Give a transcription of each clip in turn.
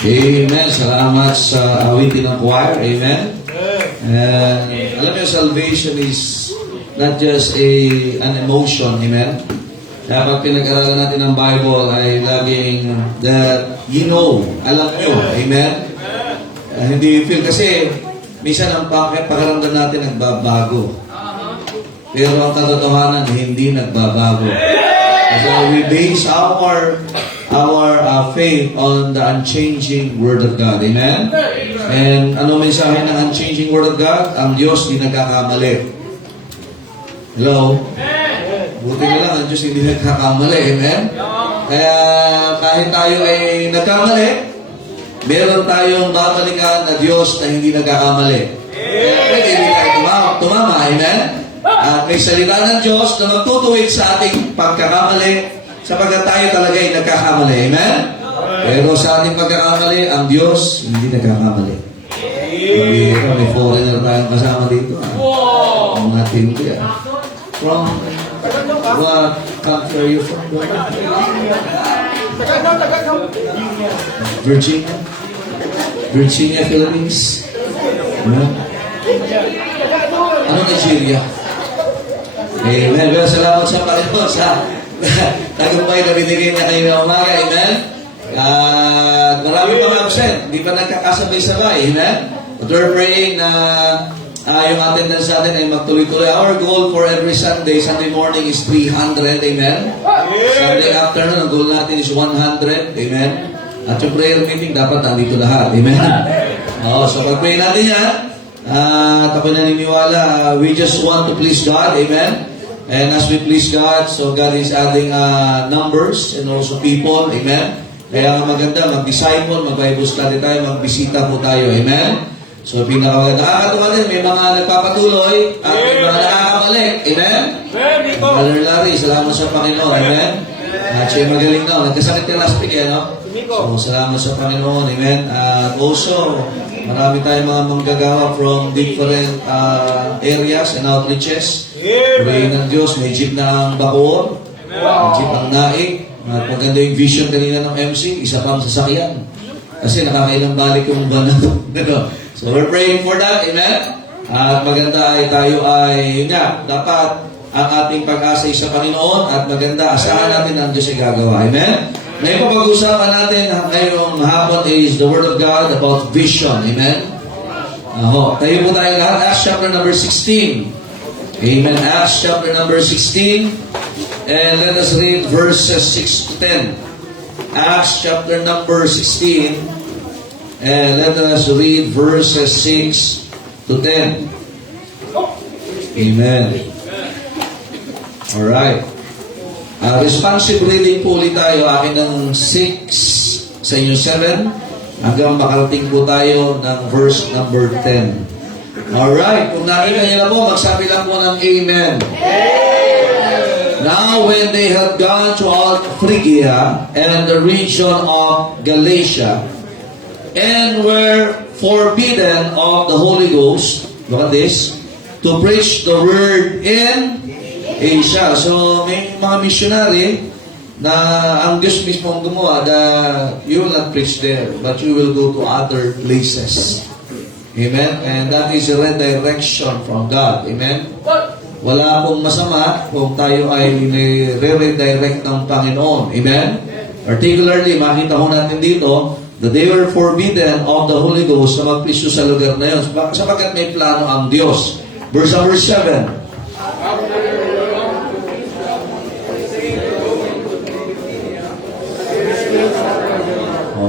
Amen. Salamat sa awitin ng choir. Amen. And alam niyo, salvation is not just an emotion. Amen. Dapat pinag-aralan natin ng Bible ay laging that you know, alam niyo. Amen. Hindi feel kasi minsan ang pakiramdam natin nagbabago. Pero ang katotohanan hindi nagbabago. So we base our faith on the unchanging Word of God. Amen? And ano mensahe ng unchanging Word of God? Ang Diyos di nagkakamali. Hello? Buti na lang, ang Diyos hindi nagkakamali. Amen? Kaya kahit tayo ay nagkamali, meron tayong babalikan na Diyos na hindi nagkakamali. Kaya pwede hindi tayo tumama. Amen? At may salita ng Diyos na magtutuwid sa ating pagkakamali sapagkat tayo talaga ay nagkakamali. Amen? Pero sa ating pagkakamali, ang Diyos hindi nagkakamali. Hindi, may foreigner tayong kasama dito. Ang mga tindi. From what country are you from? Virginia? Virginia, Philippines? Ano Nigeria? Amen. Well, salamat sa Panginoon sa tagumpay na binigay niya kayo na umaga. Amen. Marami pang absent. Hindi pa nagkakasabay-sabay. Amen. But we're praying na yung attendance natin ay magtuloy-tuloy. Our goal for every Sunday morning is 300. Amen. Sunday afternoon, ang goal natin is 100. Amen. At yung prayer meeting, dapat nandito lahat. Amen. So pag-pray natin yan, at ako naniniwala, we just want to please God. Amen. And as we please God, so God is adding numbers and also people. Amen. Kaya nga maganda, mag-disciple, mag-Bible study tayo, mag-bisita po tayo. Amen. So pinakamaganda. Nakakatuwa din, may mga nagpapatuloy at may mga nakakabalik. Amen. Brother Larry, salamat sa Panginoon. Amen. At siya magaling na. Nagkasakit ka last week, no? So salamat sa Panginoon. Amen. At also, marami tayong mga manggagawa from different areas and outreaches. Pray ng Diyos, may jeep na ang Bacoor, may jeep ang Naik. At maganda yung vision kanina ng MC, isa pang sasakyan. Kasi nakakailang balik yung van na ito. So we're praying for that, amen? At maganda ay tayo ay, yun nga, dapat ang ating pag-asa sa Panginoon at maganda, asahan natin ang Diyos ay gagawa, amen? Ngayon pag-usapan natin ngayong hapon is the Word of God about vision. Amen? Tayo po tayo lahat. Acts chapter number 16. Amen. Acts chapter number 16. And let us read verses 6 to 10. Acts chapter number 16. And let us read verses 6 to 10. Amen. Alright. Responsive reading po ulit tayo. Akin ng 6, sa inyo 7, hanggang makarating po tayo ng verse number 10. Alright, kung nakita niyo na po, magsabi lang po ng Amen. Now when they had gone to all Phrygia and the region of Galatia, and were forbidden of the Holy Ghost, look at this, to preach the word in Asia. So, may mga missionary na ang Diyos mismo ang gumawa that you will not preach there, but you will go to other places. Amen? And that is a redirection from God. Amen? Wala pong masama kung tayo ay re-redirect ng Panginoon. Amen? Particularly, makita ko natin dito, that they were forbidden of the Holy Ghost na mag-preach sa lugar na yun. Sapagkat may plano ang Diyos. Verse number 7.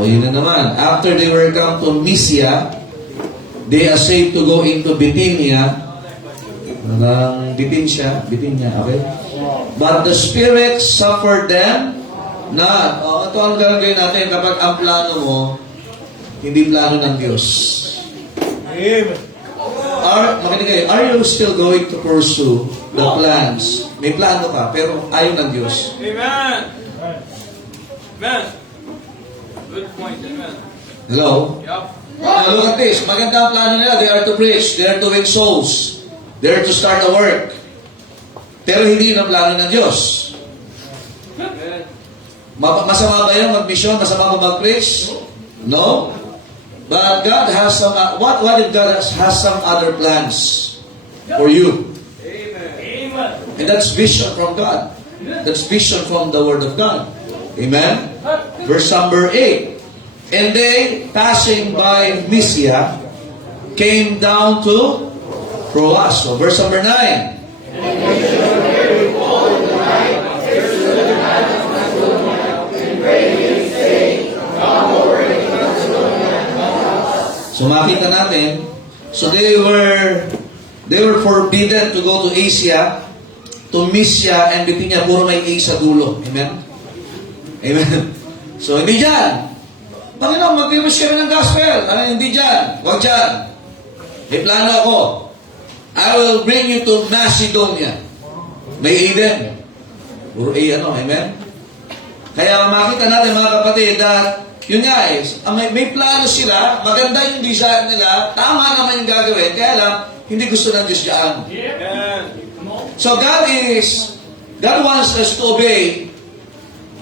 Yun na naman. After they were come to Mysia, they essayed to go into Bithynia. Bithynia, okay? But the Spirit suffered them not. Ito ang gagawin natin kapag ang plano mo, hindi plano ng Diyos. Amen. Makinig kayo, are you still going to pursue the plans? May plano ka, pero ayaw ng Diyos. Amen. Amen. Good point, amen. Hello? Yup. Look at this. Maganda ang plano nila. They are to preach. They are to win souls. They are to start a work. Pero hindi yun ang plano ng Diyos. Masama ba yun mag-mission? Masama ba mag-preach? No? But God has some, what if God has some other plans for you? Amen. And that's vision from God. That's vision from the Word of God. Amen? Verse number 8. And they, passing by Mysia, came down to Troas. So verse number 9. So makita natin, so they were forbidden to go to Asia, to Mysia and Bithynia. Puro may A sa dulo. Amen? Amen. So hindi dyan. Panginoon, mag-preach kami ng gospel. Hindi dyan. Huwag dyan. May plano ako. I will bring you to Macedonia. May A din. Puro A amen? Kaya makita natin mga kapatid that yun nga may plano sila, maganda yung design nila, tama naman yung gagawin, kaya lang, hindi gusto ng Diyos dyan. Amen. So God wants us to obey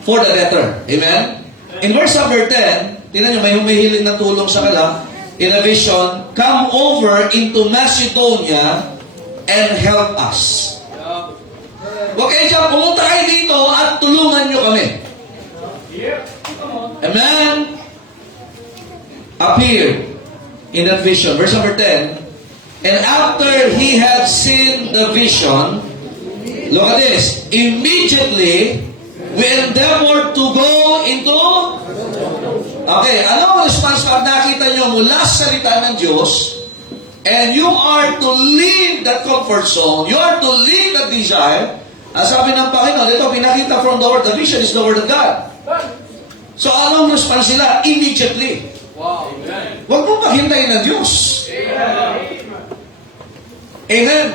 for the letter. Amen? In verse number 10, tingnan nyo, may humihiling ng tulong sa kanila, in a vision, come over into Macedonia and help us. Huwag kayo dyan, pumunta kayo dito at tulungan nyo kami. Amen? Appeared in that vision. Verse number 10. And after he had seen the vision, look at this. Immediately, we endeavored to go into... Okay, ano ang response pag nakita nyo mula sa salita ng Diyos, and you are to leave that comfort zone, you are to leave that desire. Ang sabi ng Panginoon, ito pinakita from the Word, the vision is the Word of God. So, anong response nila? Immediately. Wow. Amen. Huwag mo maghintay ng Diyos. Amen.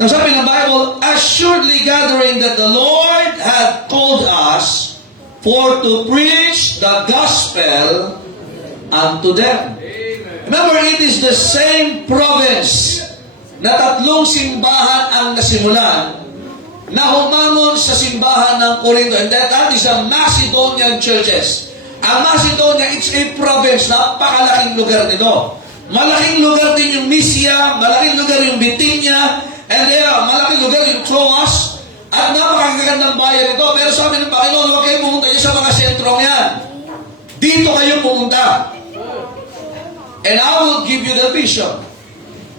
Ang sabi ng Bible, assuredly gathering that the Lord had called us for to preach the gospel unto them. Remember, it is the same province na tatlong simbahan ang nasimulan na humangon sa simbahan ng Corinto. And that is the Macedonian churches. Ang Macedonia, it's a province. Napakalaking lugar nito. Malaking lugar din yung Mysia, malaking lugar yung Bithynia, and malaking lugar yung Troas, at napakagandang bayan ito. Pero sabi ng Panginoon, huwag kayo pumunta dyan sa mga sentrong yan. Dito kayo pumunta. And I will give you the vision.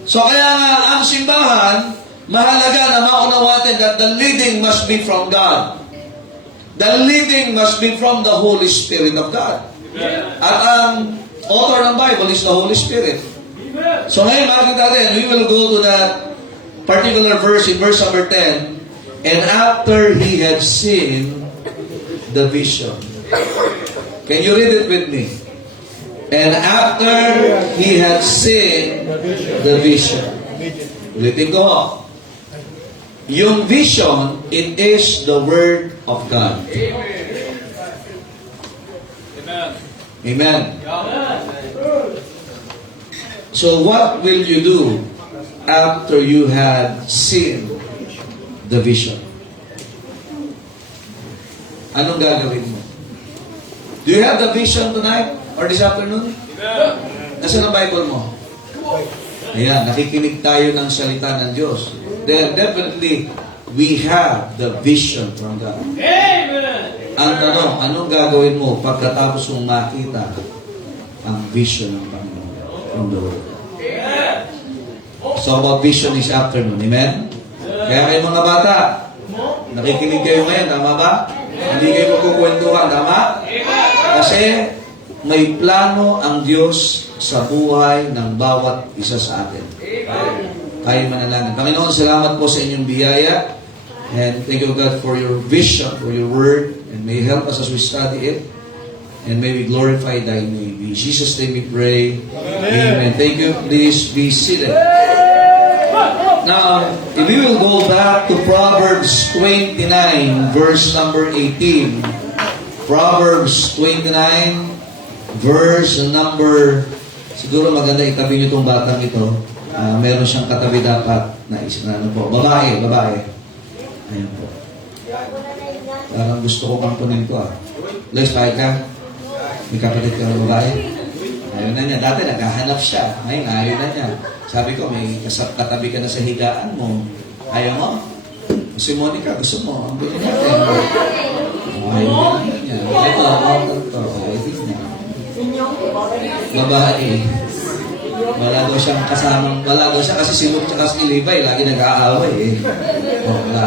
So kaya nga, ang simbahan, mahalaga na maunawatin that the leading must be from God. The leading must be from the Holy Spirit of God. At ang author ng Bible is the Holy Spirit. So ngayon, makikita natin, we will go to that particular verse in verse number 10. And after he had seen the vision. Can you read it with me? And after he had seen the vision. Ulitin ko. Yung vision, it is the Word of God. Amen. Amen. So what will you do after you had seen the vision? Anong gagawin mo? Do you have the vision tonight or this afternoon? Amen. Nasaan ang Bible mo? Ayan, nakikinig tayo ng salita ng Diyos. Then definitely, we have the vision from God. Amen. Ang tanong, anong gagawin mo pagkatapos mong makita ang vision ng Panginoon from the Word? So about vision this afternoon, amen? Kaya kayo mga bata, nakikinig kayo ngayon, tama ba? Hindi kayo magkukwentuhan, tama? Kasi may plano ang Diyos sa buhay ng bawat isa sa atin. Tayo manalangin. Panginoon, salamat po sa inyong biyaya. And thank you, God, for your vision, for your word. And may help us as we study it. And may we glorify thy name. In Jesus' name we pray. Amen. Thank you. Please be seated. Now, if we will go back to Proverbs 29, verse number 18. Proverbs 29, verse number... Siguro maganda itabi niyo itong batang ito. Meron siyang katabi dapat na ano po. Babae. Ayan po. Parang gusto ko kampunin ko. Let's fight ka. May kapatid ka ng babae? Ayaw na niya. Dati naghahanap siya. Ngayon, ayaw na niya. Sabi ko, may katabi ka na sa higaan mo. Ayaw mo? Si Monica, gusto mo? Ang gulo natin. Ayaw na niya. Ito, ito. Pwede na. Babae. Wala daw siyang kasamang, wala daw siya kasi si Luke tsaka si Levi, lagi nag-aaway eh.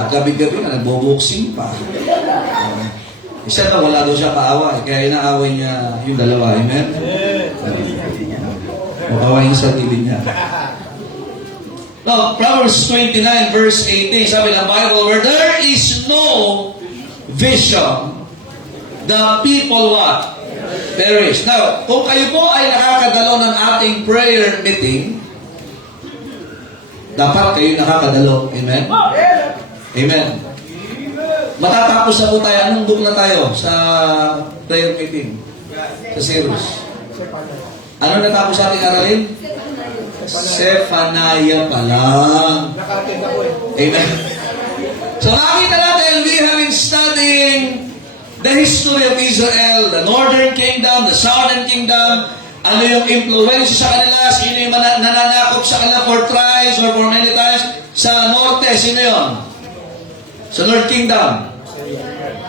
Gabi-gabi na, nagbo-boxing pa. Siya na, wala daw siya kaaway, kaya inaaway niya yung dalawa, amen? Makaway yung sarili niya. Now, Proverbs 29 verse 18, sabi ng Bible, where there is no vision, the people what? Perish. Now, kung kayo po ay nakakadalo ng ating prayer meeting, dapat kayo nakakadalo. Amen? Amen. Matatapos na po tayo. Anong book na tayo sa prayer meeting? Sa series. Ano natapos sa ating aralin? Zephaniah pa lang. Amen. So nakita natin, we have been studying the history of Israel, the northern kingdom, the southern kingdom, ano yung influence sa kanila, sino yung nananakop sa kanila for thrice or for many times. Sa norte, sino yun? Sa north kingdom.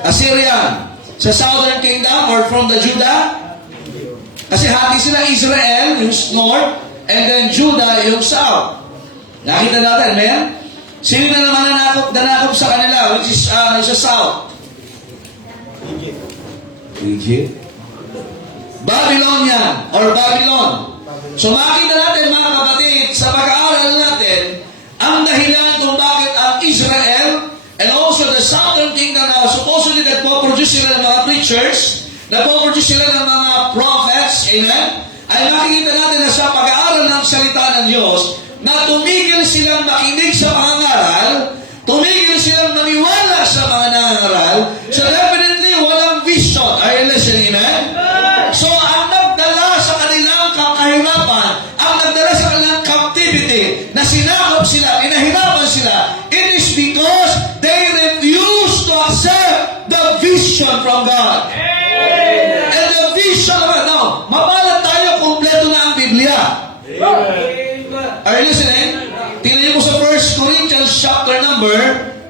Assyrian. Sa southern kingdom or from the Judah. Kasi hati sila Israel, yung north, and then Judah, yung south. Nakita natin, man? Sino na naman nanakop sa kanila, which is sa south? Egypt. Babylonian or Babylon. So makita natin mga kapatid, sa pag-aaral natin, ang dahilan kung bakit ang Israel and also the southern kingdom now supposedly nagpo-produce sila ng mga preachers, nagpo-produce sila ng mga prophets, amen? Ay makikita natin na sa pag-aaral ng salita ng Diyos, na tumigil silang makinig sa mga ngaral, tumigil silang maniwala sa mga nangaral, so definitely walang vision. Are you listening, amen? So ang nagdala sa kanilang kahirapan, ang nagdala sa kanilang captivity, na sinakop sila, pinahirapan sila, it is because they refuse to accept the vision from God. And the vision of God. Now, mapalat tayo, kumpleto na ang Biblia. Are you listening? Tingnan niyo po sa 1 Corinthians chapter number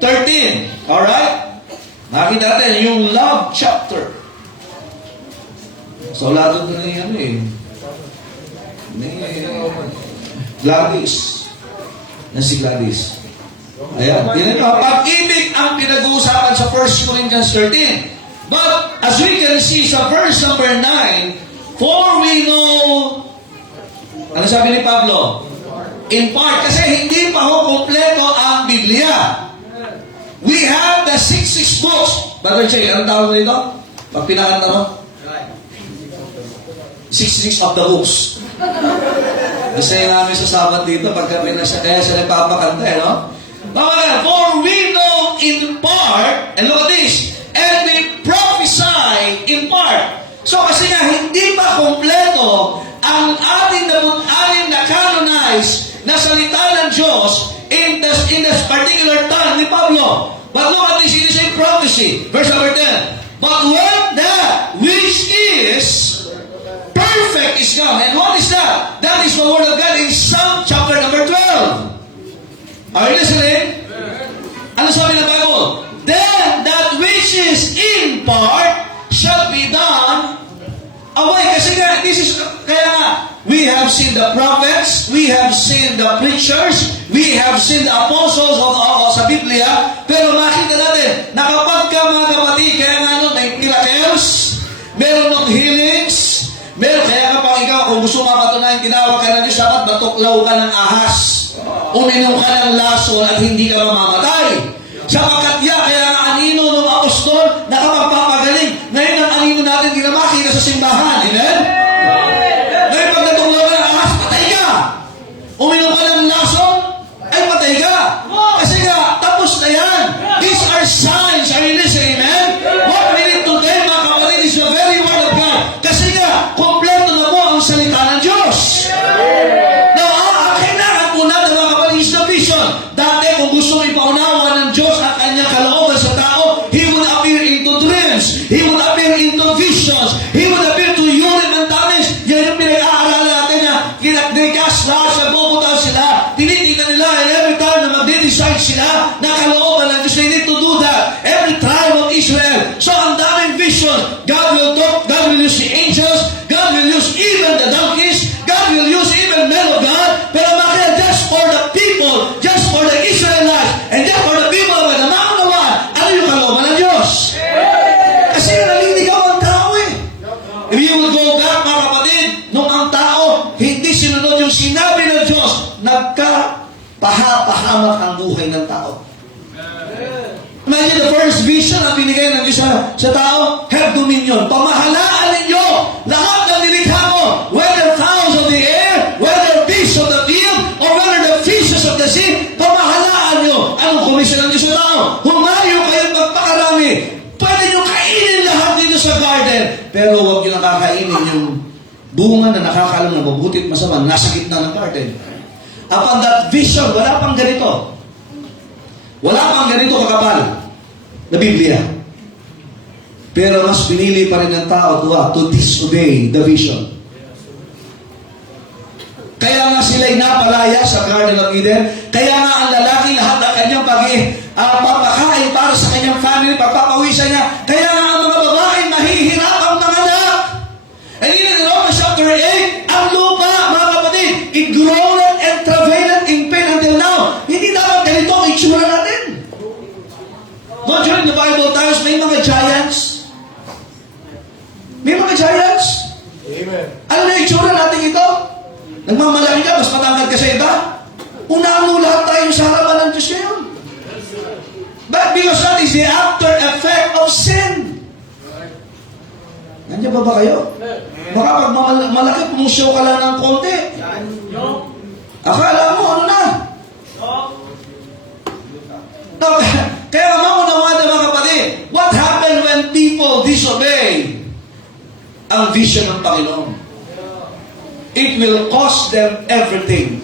13. Alright? Nakita natin yung love chapter. So, lalo na yung ano eh. Ni Gladys. Na si Gladys. Ayan. Tingnan niyo, pag-ibig ang pinag-uusapan sa 1 Corinthians 13. But, as we can see sa verse number 9, for we know, ano sabi ni Pablo? In part, kasi hindi pa ho kompleto ang Biblia. We have the 66 books. Brother Jay, anong tawag mo dito? Pag pinakanta mo? 66 of the books. Kasi namin sa sabat dito, pagka pinasa, kaya siya nagpapakanta, no? For we know in part, and look at this, and we prophesy in part. So kasi nga, hindi pa kompleto ang ating anim na canonized na salita ng Diyos in this particular time ni Pablo. But look at this, it is a prophecy. Verse number 10. But when that which is perfect is come. And what is that? That is the word of God in Psalm chapter number 12. Are you listening? Ano sabi ng Bible? Then that which is in part shall be done away. Kasi nga, this is, kaya nga, we have seen the prophets, we have seen the preachers, we have seen the apostles sa Biblia, pero makita natin, na kapag ka mga kapatid, kaya nga nun, may miracles, meron ng healings, meron, kaya kapag ikaw, kung gusto mapatunayan, tinawag ka ng Diyos, dapat matuklaw ka ng ahas, uminom ka ng lason at hindi ka mamamatay. Sapagkat kaya ang anino ng apostol nakapagpapagaling. Ngayon ang anino natin hindi na makita sa simbahan. Amen? Ngayon pag natunglaw ka ng ahas, patay ka. Uminom ka ng lason, ay patay ka. Kasi nga, tapos na yan. These are signs. Are you listening, amen? What we need today, mga kapatid, is the very word of God. Kasi nga, kompleto na po ang salita ng Diyos. Now, ang kailangan po natin, mga kapatid, is the vision. Dati, kung gusto mo ipaunawa ng Diyos at kanyang kalooban sa tao, He would appear into dreams. He would appear into visions. He would appear to you will go back, mga kapatid, nung ang tao hindi sinunod yung sinabi ng Diyos, nagkapahapahamak ang buhay ng tao. Imagine the first vision na binigay ng Diyos sa tao, have dominion. Pamahalaan ninyo lahat ng nilikha mo, whether fowls of the air, whether beasts of the field, or whether the fishes of the sea, pamahalaan nyo. Anong komisyon ng Diyos sa tao? Humayo kayong magpakarami. Pwede nyo kainin lahat dito sa garden. Pero huwag nyo nakakainin yung bunga na nakakalam na mabuti at masama, nasa gitna ng garden. Upon that vision, wala pang ganito. Wala pang ganito kakapal na Biblia. Pero mas pinili pa rin ng tao to disobey the vision. Kaya nga sila'y napalaya sa Garden of Eden. Kaya nga ang lalaki lahat ng kanyang papakain para sa kanyang family, pagpapawisan niya. Kaya nga ang mga babae mahihirap ang mga anak. And even in Romans chapter 8, ang lupa, mga kapatid, it groaned and travailed in pain until now. Hindi dapat ganito ang itsura natin. Don't you in the Bible times, may mga giants? May mga giants? Amen. Ano na yung itsura natin ito? Nagmamalaki ka, mas matangkad ka sa iba? Unahan mo lahat tayo sa harapan ng Diyos ngayon. But because that is the after effect of sin. Nandiyan ba kayo? Baka pag malaki, pumusyaw ka lang ng konti. Akala mo, ano na? No, kaya mamunawa na mga kapatid, what happened when people disobey ang vision ng Panginoon? It will cost them everything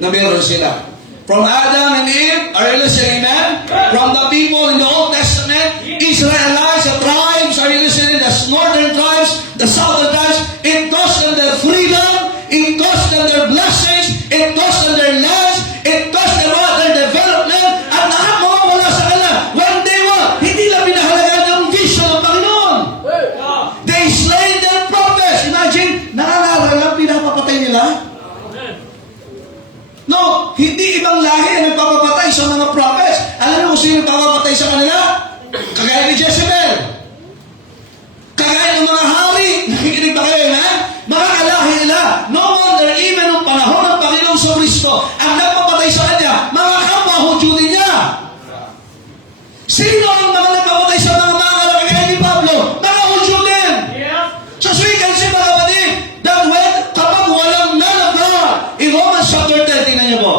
na meron sila. From Adam and Eve, are you listening, amen? From the people in the Old Testament, Israelites, the tribes, are you listening? The northern tribes, the southern tribes, it cost them their freedom, it cost them their blessings, it cost them their lands, it cost them all their development, at lahat mawawala sa kanila. When they were, hindi lang binahalagan yung vision ng Panginoon. They slain their prophets. Imagine, nangangaral lang pinapapatay nila. No, hindi ibang lahi ang nagpapapatay sa mga prophets. Alam niyo kung sino nagpapapatay sa kanila? Kagaya ni Jezebel. Kagaya ng mga hari. Nakikinig ba kayo, ha? Mga kalahi nila. No wonder, even nung panahon ng Panginoong sa Kristo, ang nagpapatay sa kanya, mga kapwa Hudyo din niya. Sino ang mga nagpapatay sa mga kagaya ni Pablo? Mga Hudyo din. So we can see, mga kapatid, that when, kapag walang man of God, in Romans chapter 10, tingnan niyo po.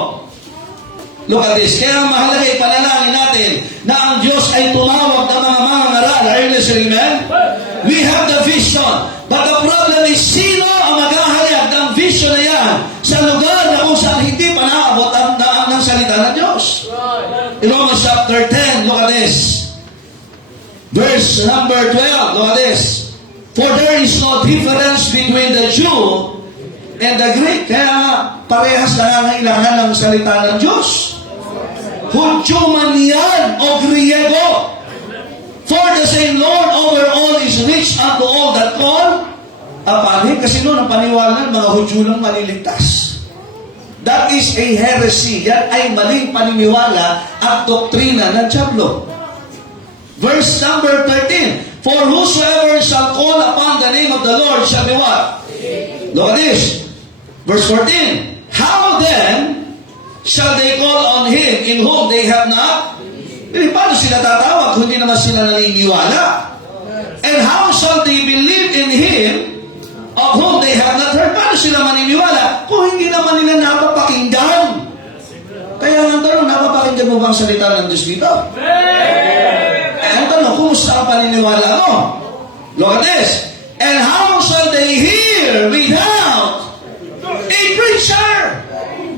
Look at this. Kaya mahalaga ipanalangin natin na ang Diyos ay tumawag ng mga mangangaral. Are you listening, man? We have the vision. But the problem is, sino ang maghahayag ng vision na yan sa lugar na kung saan hindi pa naabot ang salita ng Diyos? In Romans chapter 10, look at this. Verse number 12, look at this. For there is no difference between the Jew and the Greek. Kaya parehas nangangailangan ng salita ng Diyos. Hudyo man yan o Griego. For the same Lord over all is rich unto all that call upon Him. Kasi noon ang paniwala ng mga Hudyo lang maliligtas. That is a heresy. Yan ay maling paniniwala at doktrina ng Diablo. Verse number 13. For whosoever shall call upon the name of the Lord shall be what? Look at this. Verse 14. How then shall they call on Him in whom they have not? Paano sila tatawag kung hindi naman sila naniniwala? And how shall they believe in Him of whom they have not heard? Paano sila maniniwala kung hindi naman nila napapakinggan? Kaya ang tanong, napapakinggan mo ba ang salita ng Diyos dito? Ang tanong, kumusta ang paniniwala mo? Look at this. And how shall they hear without a preacher?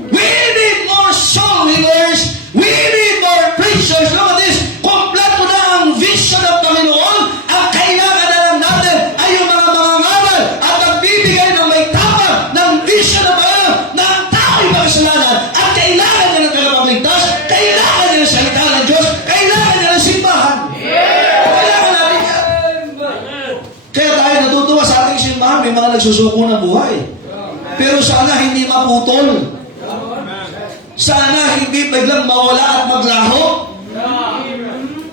We need more soul winners. We need more preachers. Look at this. Kompleto na ang vision ng Panginoon. Ang kailangan na lang natin ay yung mga mangangaral at nagbibigay ng may tapang ng vision ng Panginoon na ang tao'y makasalanan at kailangan niya ng tagapagligtas, kailangan niya ng salita ng Diyos, kailangan niya ng simbahan. Kailangan natin yan. Kaya tayo natutuwa sa ating simbahan, may mga nagsusuko ng buhay. Pero sana hindi maputol. Sana hindi biglang mawala at maglaho.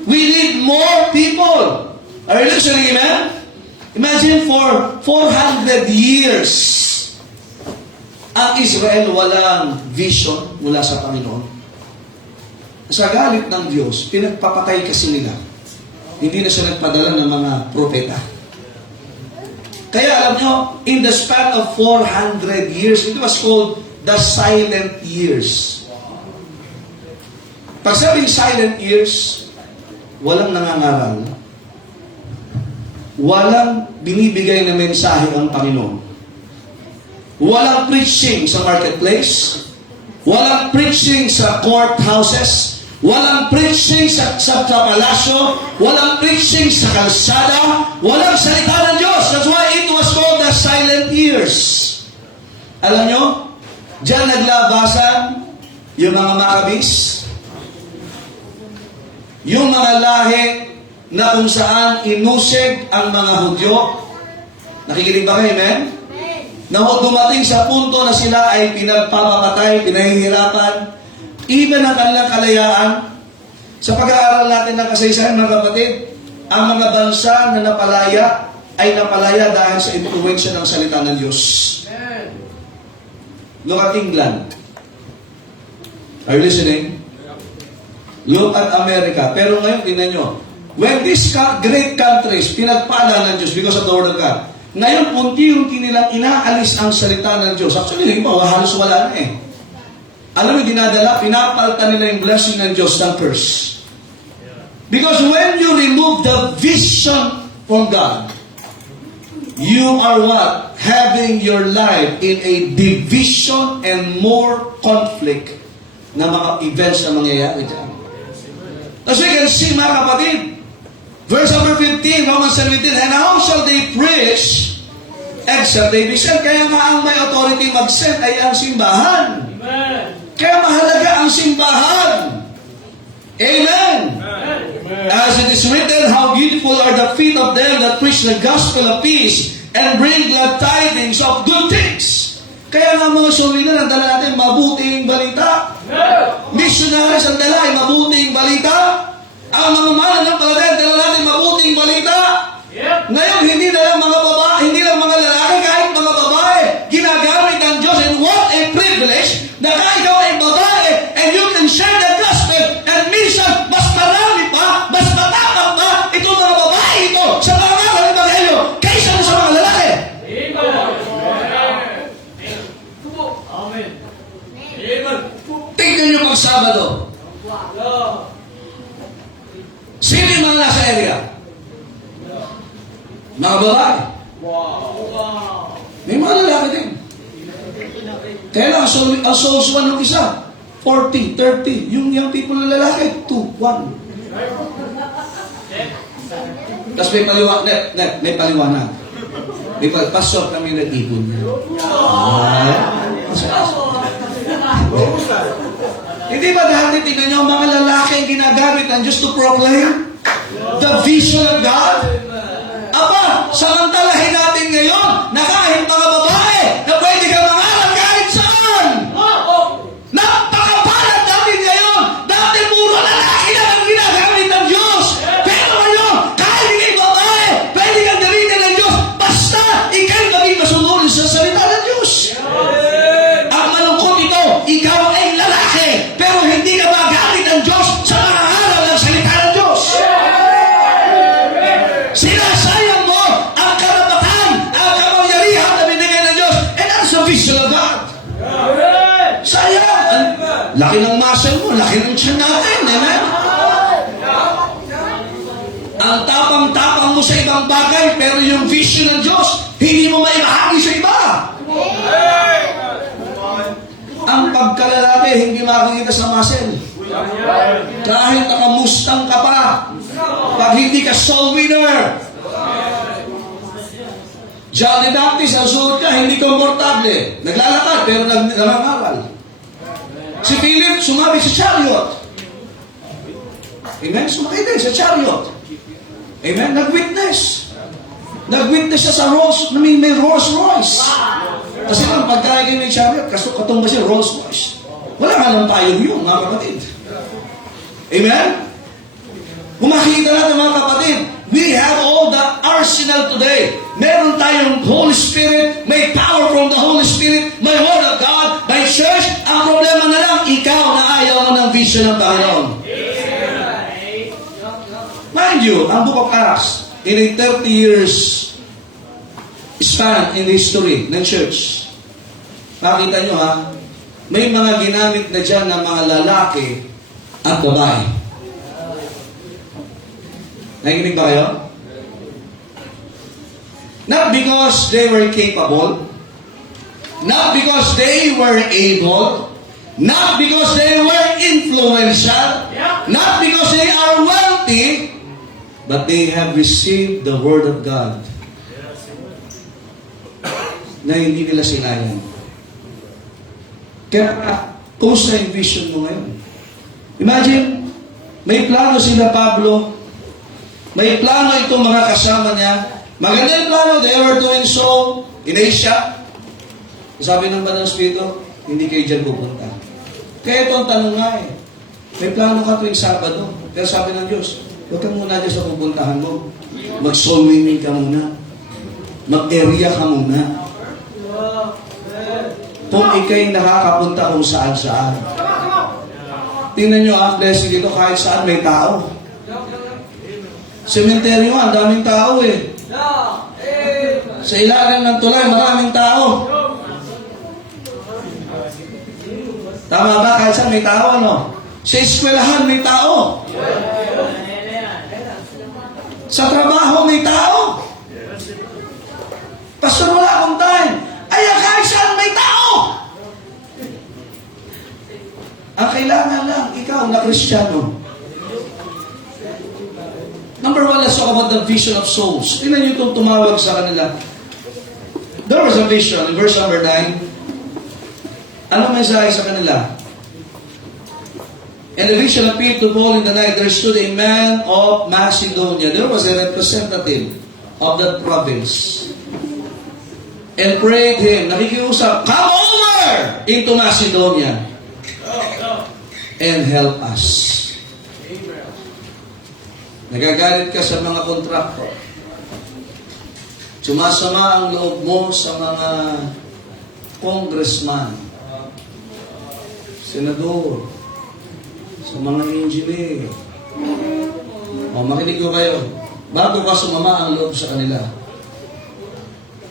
We need more people. Are you listening, amen? Imagine for 400 years, ang Israel walang vision mula sa Panginoon. Sa galit ng Diyos, pinagpapatay kasi nila. Hindi na siya nagpadala ng mga propeta. Kaya alam nyo, in the span of 400 years, it was called the silent years. Pag sabing silent years, walang nangangaral, walang binibigay na mensahe ang Panginoon. Walang preaching sa marketplace, walang preaching sa courthouses, walang preaching sa palasyo, walang preaching sa kalsada, walang salita ng Diyos. That's why it was called the silent years. Alam nyo, diyan naglabasan yung mga Maccabis, yung mga lahi na kung saan inusig ang mga Hudyo. Nakikinig ba kayo, amen? Na dumating sa punto na sila ay pinagpapatay, pinahihirapan, even ang kanilang kalayaan. Sa pag-aaral natin ng kasaysayan, mga kapatid, ang mga bansa na napalaya ay napalaya dahil sa impluwensya ng salita ng Diyos. Look at England. Are you listening? Look at America. Pero ngayon, tingnan nyo, when these great countries pinagpala ng Diyos because of the Word of God, ngayon, unti-unti nilang inaalis ang salita ng Diyos. Actually, yung iba, halos wala na eh. Alam mo, dinadala, pinapalitan nila yung blessing ng Diyos ng curse. Because when you remove the vision from God, you are what? Having your life in a division and more conflict na mga events na mangyayari dyan. As we can see, mga kapatid, verse number 15, Romans 17, and how shall they preach except they be sent? Kaya nga ang may authority mag-send ay ang simbahan. Amen. Kaya mahalaga ang simbahan. Amen. As it is written, how beautiful are the feet of them that preach the gospel of peace and bring glad tidings of good things. Kaya nga mga sumina, ang dala natin mabuting balita. Missionaries ang dala ay mabuting balita. Ang mga manan ng palataya, dala natin mabuting balita. Ngayon, hindi na lang mga babae, hindi lang mga lalaki, kahit mga babae, ginagamit ng Diyos. And what a privilege na ikaw ay babae and you can share the gospel. And minsan, mas marami pa, mas matapang pa itong mga babae ito sa mga ng Ebanghelyo kaysa sa mga lalaki. Amen. Amen. Tingnan niyo pag Sabado. Sino yung mga nasa area? Mga babae. May mga lalaki din. Kaya lang, ang souls one ng isa, 40, 30. Yung young people na lalaki, 2, 1. Tapos may paliwanag. May pasok kami nag-ibon niya. Hindi ba dahil tingnan niyo, mga lalaki ang ginagamit ng Diyos to proclaim the vision of God? Aba, samantalahin natin ngayon na kahit mga babae na pwede kang mangaral kahit saan. Napakapalad natin ngayon. Dati puro lalaki lang ang ginagamit ng Diyos. Pero ngayon, kahit ikay babae, pwede kang gamitin ng Diyos basta ikay maging masunod sa salita ng Diyos. Ang malungkot ito, ikaw ay lalaki, pero hindi ka magamit ng Diyos sa mga aral ng salita ng Diyos. Sinasayang mo ang karapatan, ang kamangyarihan na binigay ng Diyos. And that's the vision of God. Sayang. Laki ng muscle mo, laki ng tiyan natin. Amen? Ang tapang-tapang mo sa ibang bagay, pero yung vision ng Diyos, hindi mo maibahagi sa iba. Ang pagkalalaki, hindi makikita sa muscle. Kahit nakamustang ka pa, pag hindi ka soul winner, John the Baptist, ang suot ka, hindi komportable. Naglalakad, pero nangangaral. Si Philip, sumabi sa chariot. Amen? Sumakay din sa chariot. Amen? Nag-witness. Nag-witness siya sa Rolls, may Rolls Royce. Kasi lang, pagkain kayo ng chariot, katong ba siya Rolls Royce? Wala nga ng payong yun, mga kapatid. Amen? Kung makikita natin, mga kapatid, We have all the arsenal today. Meron tayong Holy Spirit, may power from the Holy Spirit, may Word of God, may church. Ang problema na lang, ikaw na ayaw mo ng vision ng Panginoon. Mind you, ang Book of Acts, in a 30 years span in the history ng church, makita nyo ha, may mga ginamit na dyan ng mga lalaki at babae. Nakikinig ba kayo? Not because they were capable, not because they were able, not because they were influential, not because they are wealthy, but they have received the Word of God na hindi nila sinayang. Kaya, kumusta yung vision mo ngayon? Imagine, may plano sila Pablo, may plano itong mga kasama niya. Maganda yung plano, they were doing so in Asia. Sabi ng Banal Espiritu, hindi kayo dyan pupunta. Kaya ito ang tanong nga eh. May plano ka tuwing Sabado. Pero sabi ng Diyos, huwag ka muna dyan sa pupuntahan mo. Mag-soul winning ka muna. Mag-area ka muna. Kung ikay nakakapunta kung saan-saan. Tingnan nyo ang blessing dito, kahit saan may tao. Sementeryo, ang daming tao eh. Sa ilalim ng tulay, maraming tao. Tama ba? Kahit saan may tao, ano? Sa eskwelahan, may tao. Sa trabaho, may tao. Pastor, wala akong time. Ay, kahit saan may tao. Ang kailangan lang, ikaw na Kristiyano. Number one, let's talk about the vision of souls. Tingnan niyo itong tumawag sa kanila. There was a vision in verse number 9. Ano mensahe sa kanila? And the vision appeared to Paul in the night. There stood a man of Macedonia. There was a representative of that province. And prayed him, nakikiusap, come over into Macedonia and help us. Nagagalit ka sa mga kontrakto. Sumasama ang loob mo sa mga congressman, senador, sa mga engineer. O, makinig ko kayo. Bago ka sumama ang loob sa kanila.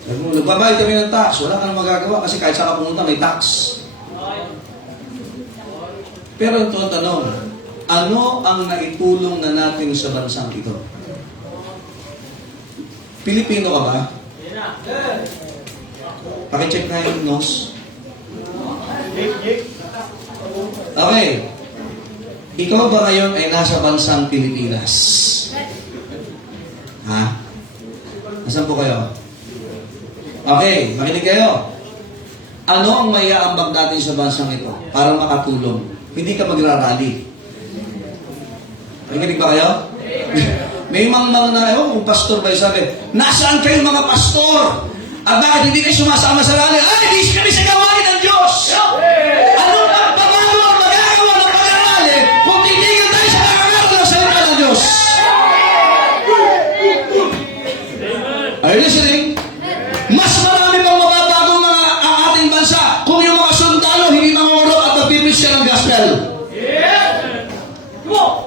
Sabi mo, nagbabayad kami ng tax. Wala kang magagawa kasi kahit saan ka pumunta may tax. Pero ito ang tanong, ano ang naitulong na natin sa bansang ito? Pilipino ka ba? Pakicheck na yung nose. Okay. Ikaw ba ngayon ay nasa bansang Pilipinas? Ha? Nasaan po kayo? Okay, makinig kayo. Ano ang maiaambag natin sa bansang ito para makatulong? Hindi ka magrarally. Makinig ba kayo? May mga na, kung pastor ba sabi, nasaan kayo mga pastor? At bakit hindi kayo sumasama sa rally? Ay, hindi kami sa gawain ng Diyos! Ano ang pagbago ang magagawa ng pag-arali kung titigil tayo sa nangangaral ng salita ng Diyos? Are you listening? Mas marami pang mababago ang ating bansa kung yung mga sundalo hindi mangurot at napipreach siya ng gospel.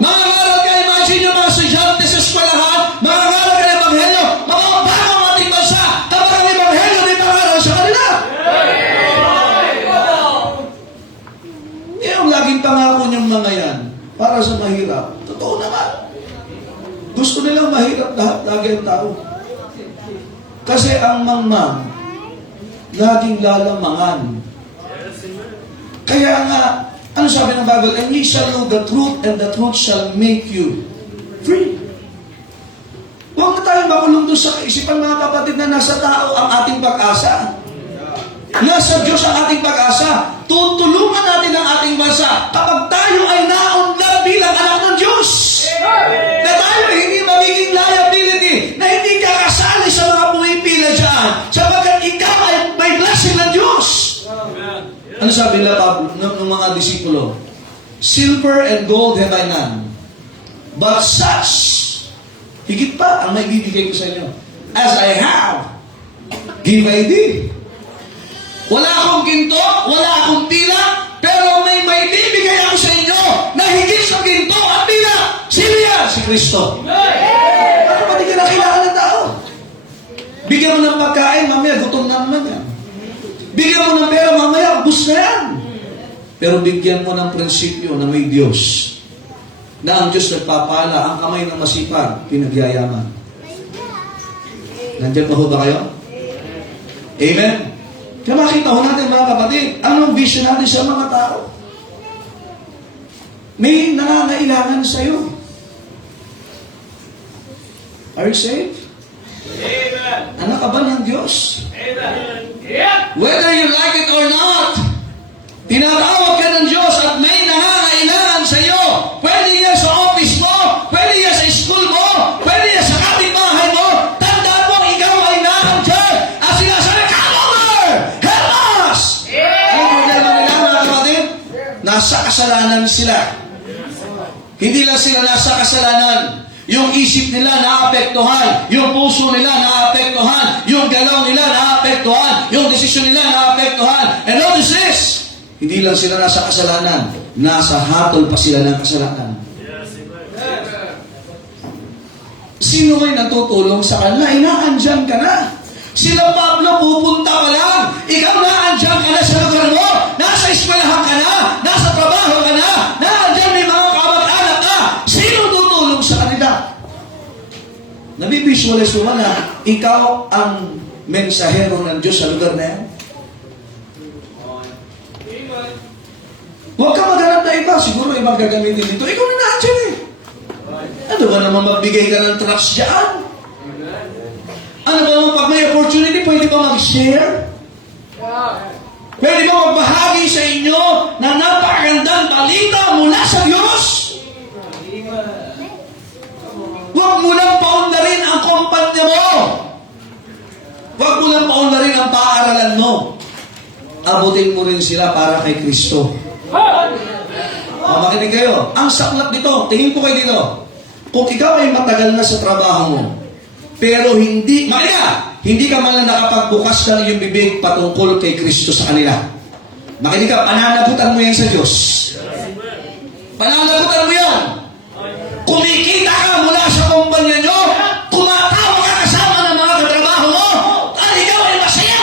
Mga ngaral ka, imagine yung mga estudyante sa eskwelahan, mga ngaral ka ng Ebanghelyo, mababago ang ating bansa kapag ang Ebanghelyo may pangaral sa kanila. Yung laging pangako niyang mga yan para sa mahirap. Totoo naman. Gusto nilang mahirap lahat, lagi ang tao. Kasi ang mangmang, laging lalamangan. Kaya nga, ano sabi ng Bible? And ye shall know the truth, and the truth shall make you free. Huwag na tayo makulong doon sa kaisipan, mga kapatid, na nasa tao ang ating pag-asa. Nasa Diyos ang ating pag-asa. Tutulungan natin ang ating bansa kapag tayo ay naunlad bilang anak ng Diyos. Na tayo ay hindi magiging liability, na hindi ka kasali sa mga pumipila dyan, sapagkat ikaw ay may blessing ng Diyos. Ano sabi nila Pablo ng mga disipulo? Silver and gold have I none, but such Higit pa ang maibibigay ko sa inyo. As I have, give I thee. Wala akong ginto, wala akong tila, pero may maibibigay ako sa inyo na higit sa ginto at tila. Sino yan? Si Kristo. Ano ba di ka na kailangan ng tao? Bigyan mo ng pagkain, mamaya gutom na naman yan. Bigyan mo ng pera, mamaya bus na yan. Pero bigyan mo ng prinsipyo na may Diyos. Na ang Diyos nagpapala, ang kamay ng masipag, pinagyayaman. Nandiyan pa ho ba kayo? Amen? Kaya makita ho natin mga kapatid, anong vision natin sa mga tao? May nangangailangan sa'yo. Are you saved? Amen. Anak ka ba ng Diyos? Amen. Yeah. Whether you like it or not, tinatawag ka ng Diyos at may nangangailangan sa iyo. Pwede yan sa office mo, pwede yan sa school mo, pwede yan sa kapitbahay mo. Tandaan mo, ikaw ay nandiyan. At sinasabi, come over! Help us! Ano problema nila mga kapatid? Nasa kasalanan sila. Hindi lang sila nasa kasalanan. Yung isip nila naapektuhan, yung puso nila naapektuhan, yung galaw nila naapektuhan, yung desisyon nila naapektuhan. And notice this, hindi lang sila nasa kasalanan, nasa hatol pa sila ng kasalanan. Sino may natutulong sa kanila? Inaandyan ka na. Sila Pablo, pupunta pa lang. Ikaw naandyan ka na sa lugar mo. Nasa eskwelahan ka na. Nasa trabaho ka na. Naandyan may mga kamag-anak ka. Sino tutulong sa kanila? Nabivisualize mo ba na ikaw ang mensahero ng Diyos sa lugar na yan? Huwag ka maghanap na iba. Siguro ibang gagamitin dito. Ikaw na naandyan eh. Ano ba naman magbigay ka ng trust dyan? Ano ba naman pag may opportunity, pwede ba mag-share? Pwede ba magbahagi sa inyo na napakagandang balita mula sa Diyos? Huwag mo lang paundarin ang kumpanya mo. Huwag mo lang paundarin ang paaralan mo. Abutin mo rin sila para kay Kristo. Makinig kayo. Ang saklap dito, tingin ko kayo dito. Kung ikaw ay matagal na sa trabaho mo, pero hindi ka man lang nakapagbukas ng iyong bibig patungkol kay Kristo sa kanila. Makinig ka, pananagutan mo yan sa Diyos. Pananagutan mo yan. Kumikita ka mula sa kumpanya nyo, kumatawa ka kasama ng mga katrabaho mo, at ikaw ay masaya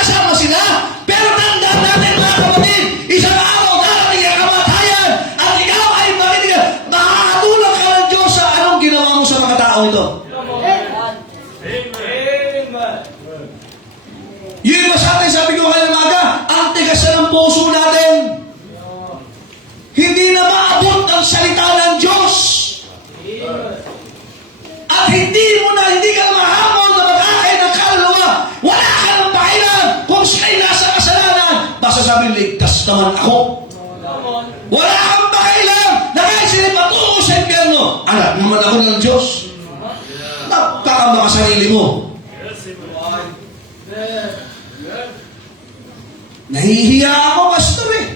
kasama sila. Pero tandaan natin mga kapatid, isang araw darating ang kamatayan, at ikaw ay makakatulong ka ng Diyos sa anong ginawa mo sa mga tao ito. Yung iba sa atin, sabi ko kanina maga, ang tigas na ng puso natin. Hindi na maabot ang salita ng Diyos. At hindi ka mahamon na mag-akay ng kaluluwa. Wala ka ng pakialam kung siya'y nasa kasalanan. Basta sabihin, ligtas naman ako. Wala kang pakialam na kahit sila patungo sa impyerno. Anak naman ako ng Diyos. Napakamba ka sarili mo. Nahihiya ako, pastor eh.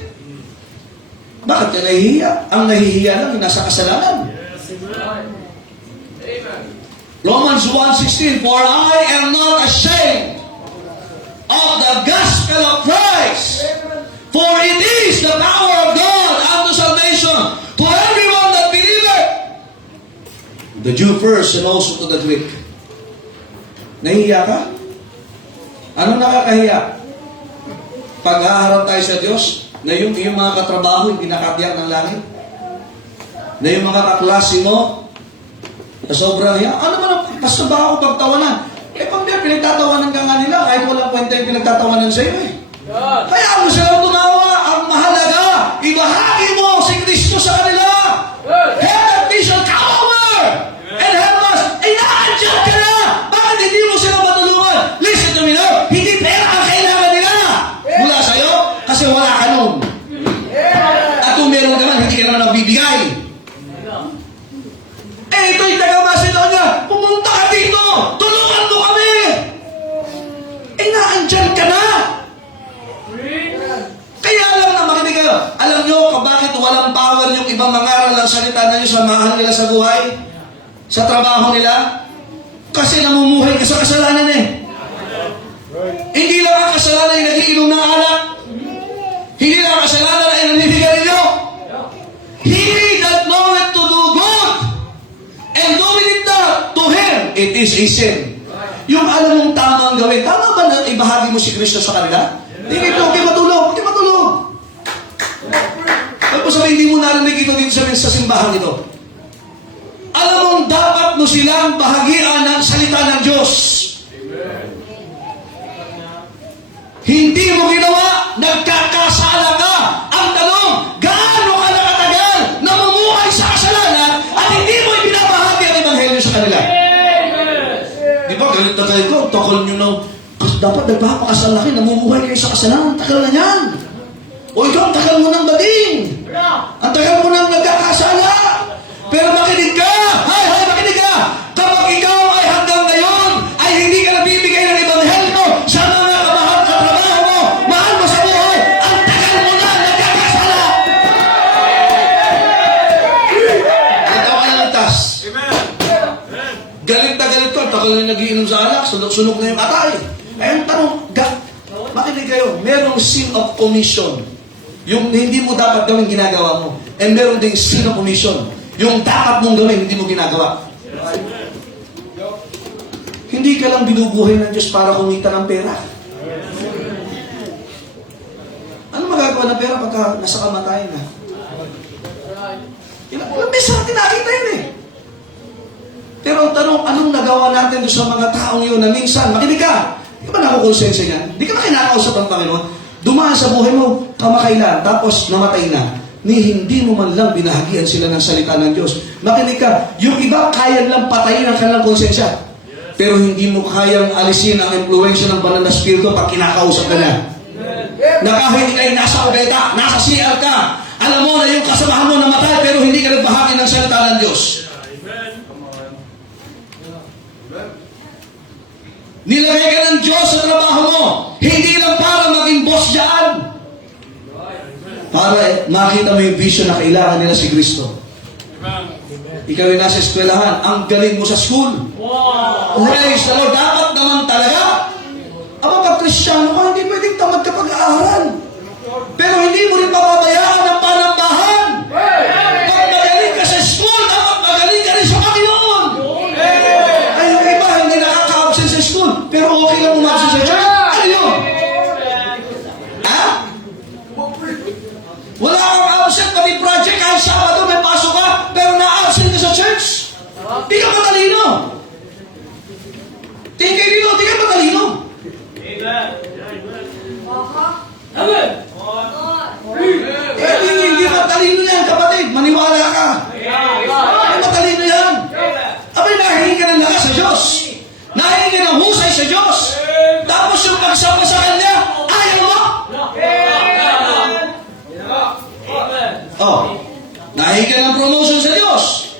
Bakit ka nahihiya? Ang nahihiya lang, nasa kasalanan. Romans 1:16, for I am not ashamed of the gospel of Christ, for it is the power of God unto salvation to everyone that believeth, the Jew first and also to the Greek. Nahihiya ka? Ano nakakahiya? Pag-haharap tayo sa Diyos, na yung mga katrabaho hindi nakatiyak ng langit, na yung mga kaklase mo, na sobrang hiya, ano ba basta ba ako pagtawanan? Pag pinagtatawanan ka nga nila, kahit walang kwenta yung pinagtatawanan sa iyo eh. Kaya mo silang tumawa, ang mahalaga, ibahagi mo si Kristo sa kanila. Have that vision, come over, and help us. Inaandyan ka na! Bakit hindi mo sila matulungan? Listen to me now, hindi pera ang kailangan nila mula sa'yo, kasi wala ka nun. At kung meron ka man, hindi ka naman nagbibigay. Ito'y taga-Macedonia, pumunta ka dito, tulungan mo kami. Naandyan ka na. Kaya lang na makinig kayo, alam nyo bakit walang power yung ibang mangaral ng salita na nyo sa mahal nila sa buhay? sa trabaho nila? Kasi namumuhay ka sa kasalanan eh. Hindi lang ang kasalanan ay nagiinom ng alak. Hindi lang ang kasalanan ay naninigarilyo. He that knoweth to do good and doing it not, to him it is a sin. Yung alam mong tama ang gawin, tama ba na ibahagi mo si Kristo sa kanila? Hindi ito, okay matulog. Tapos sabi, hindi mo narinig ito dito sa simbahan ito. Alam mong dapat mo silang bahagian ng salita ng Diyos. Hindi mo ginawa, nagkakasala ka. Ang tanong, gaano ka nakatagal namumuhay sa kasalanan at hindi mo ibinabahagi ang ebanghelyo sa kanila? Di ba, galit na kayo ko, takol nyo na, dapat nagpapakasal na kayo, namumuhay kayo sa kasalanan, tagal na yan. O ikaw, ang tagal mo ng bading. Ang tagal mo ng nagkakasala. Pero makinig ka! Hay, makinig ka! Kapag ikaw ay hanggang ngayon ay hindi ka nabibigay ng ebanghelyo sa mga kamahal sa trabaho mo, mahal mo sa buhay, ang tagal mo na nagkakasala! Ito ka na tas. Galit na galit ko, tagal na nagiinom sa alak, sunok-sunok na yung atay. Ayun, tanong, makinig kayo, merong sin of commission. Yung hindi mo dapat gawin, ginagawa mo. And meron ding sin of commission. Yung dapat mong gawin, hindi mo ginagawa. Hindi ka lang binubuhay ng Diyos para kumita ng pera. Ano magagawa ng pera pagka nasa kamatayan na? Ilang beses natin nakita yun eh. Pero ang tanong, anong nagawa natin doon sa mga taong yun na minsan, makinig ka, di ba nakukonsensya niyan? Di ka ba kinakausap ng Panginoon? Dumaan sa buhay mo, kamakailan, tapos namatay na. Ni hindi mo man lang binahagian sila ng salita ng Diyos. Makinig ka, yung iba kaya lang patayin ang kanilang konsensya. Pero hindi mo kayang alisin ang impluensya ng banal na spirito pag kinakausap ka na. Na kahit ikay nasa obeta, nasa CR ka, alam mo na yung kasamahan mo namatay pero hindi ka nagbahagi ng salita ng Diyos. Nilagay ka ng Diyos sa trabaho mo. Hindi lang para maging boss dyan. Para makita mo yung vision na kailangan nila si Kristo. Ikaw yung nasa eskwelahan, ang galing mo sa school. Praise the Lord. Dapat naman talaga. Aba, pag Kristyano ka, hindi pwedeng tamad ka pag-aaral. Pero hindi mo rin papabayaan ang panambahan. Pag magaling ka sa school, dapat magaling ka rin sa Panginoon. Ay, yung iba, hindi nakaka-absent sa school. Pero okay lang umabsent sa church. Ano yun? Ha? Wala kang absent na may project. Kahit Sabado may pasok ka, pero na-absent ka sa church. Di ka matalino. Tingin dito, di ka matalino. Hindi matalino yan, kapatid. Maniwala ka. Matalino yan. Abay, nahihingi ka ng lakas sa Diyos. Nahihingi ng husay sa Diyos. Tapos yung pagsama sa Kanya, ayaw mo. Nahihingi ka ng promotion sa Diyos.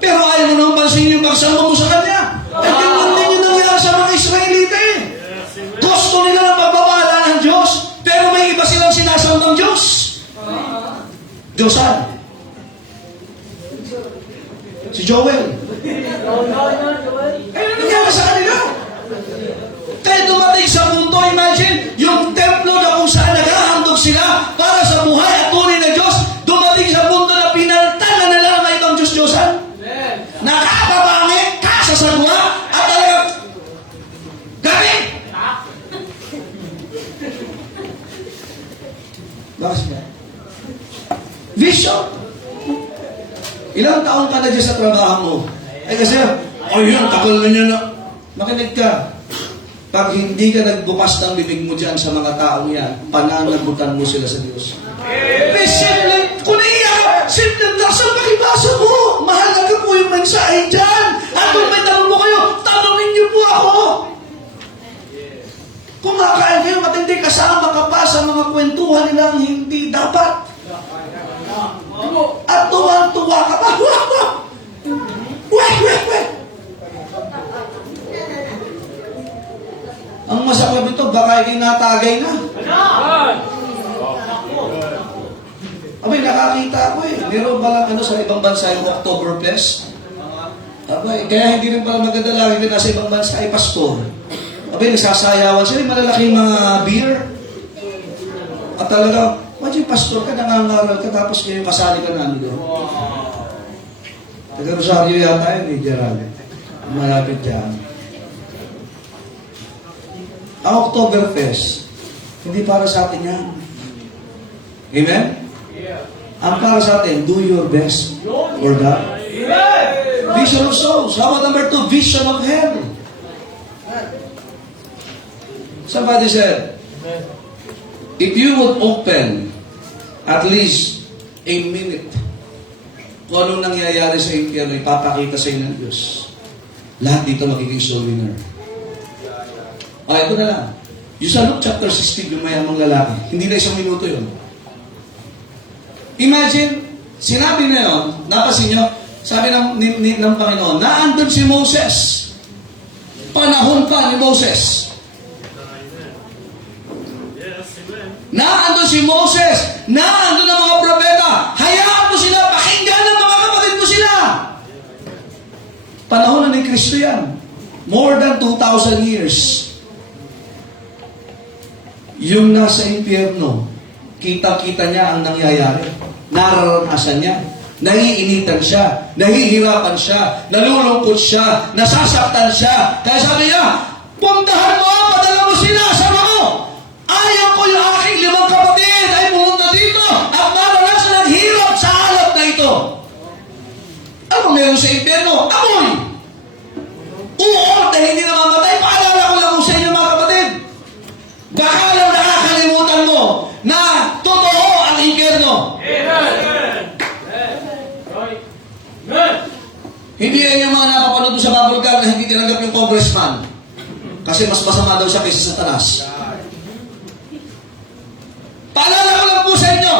Pero ayaw mo nang pansin yung pagsama mo sa Kanya. At yung din yung nangyari sa mga Israelita eh. Gusto nila ng pagbabala ng Diyos, pero may iba silang sinasambang Diyos. Diyosan. Si Joel. Ano nangyari sa kanila? Kaya dumating sa mundo, imagine, yung templo na kung saan naghahandog sila para sa buhay at tunay na Diyos, dumating sa mundo na pinalitan na nila ng ibang Diyos-Diyosan. Nakakabangi, kasasagwa, at talagang galing. Bakit ba? Vision. Ilang taon ka na dyan sa trabaho mo? Ay kasi, yun, tagal na nyo na. Makinig ka. Pag hindi ka nagbukas ng bibig mo dyan sa mga taong yan, pananagutan mo sila sa Diyos. May simple, kung naiiyak, simple lang sa pakibasa mo. Mahalaga po yung mensahe dyan. At kung may tanong mo kayo, tanongin niyo po ako. Kung makakain kayo, matindi kasama ka pa sa mga kwentuhan nilang hindi dapat. At tuwang-tuwa ka pa. Wait. Ang masakit nito, baka ikinatagay na. Abay, nakakita ako eh. Meron ba lang sa ibang bansa yung Oktoberfest? Abay, kaya hindi rin pala maganda lagi na nasa ibang bansa ay pastor. Abay, nagsasayawan sila, yung malalaking mga beer. At talaga, yung pastor ka, nangangaral ka, tapos ngayon kasali ka namin doon. Taga Rosario yata yun, eh, Gerald. Malapit dyan. Ang Oktoberfest, hindi para sa atin yan. Amen? Ang para sa atin, do your best for God. Vision of souls. How about number 2? Vision of hell. Somebody said, if you would open at least a minute kung anong nangyayari sa impyerno, ipapakita sa inyo ng Diyos. Lahat dito magiging soul winner. Ito na lang. Yung sa Luke chapter 16, yung mayamang lalaki, hindi na 1 minuto yun. Imagine, sinabi na yun, napasin nyo, sabi ng Panginoon, naandun si Moses. Panahon pa ni Moses. Naandun si Moses. Naandun ang mga propeta. Hayaan mo sila, pakinggan ng mga kapatid mo sila. Panahon na ni Kristo yan. More than 2,000 years. Yung nasa impyerno, kita-kita niya ang nangyayari. Nararanasan niya. Naiinitan siya. Nahihirapan siya. Nalulungkot siya. Nasasaktan siya. Kaya sabi niya, puntahan mo, padala mo sila sa ako. Ayaw ko yung aking 5 kapatid ay pumunta dito at maranasan ang hirap sa alap na ito. Ano meron sa impyerno? Amoy! Uot na hindi namamatay. Paalala ko lang sa inyo mga kapatid. Baka lang nakakalimutan mo na totoo ang impyerno. Hindi yan yung mga napapanood sa Babulgar na hindi tinanggap yung congressman. Kasi mas masama daw siya kaysa sa Satanas. Paalala ko lang po sa inyo.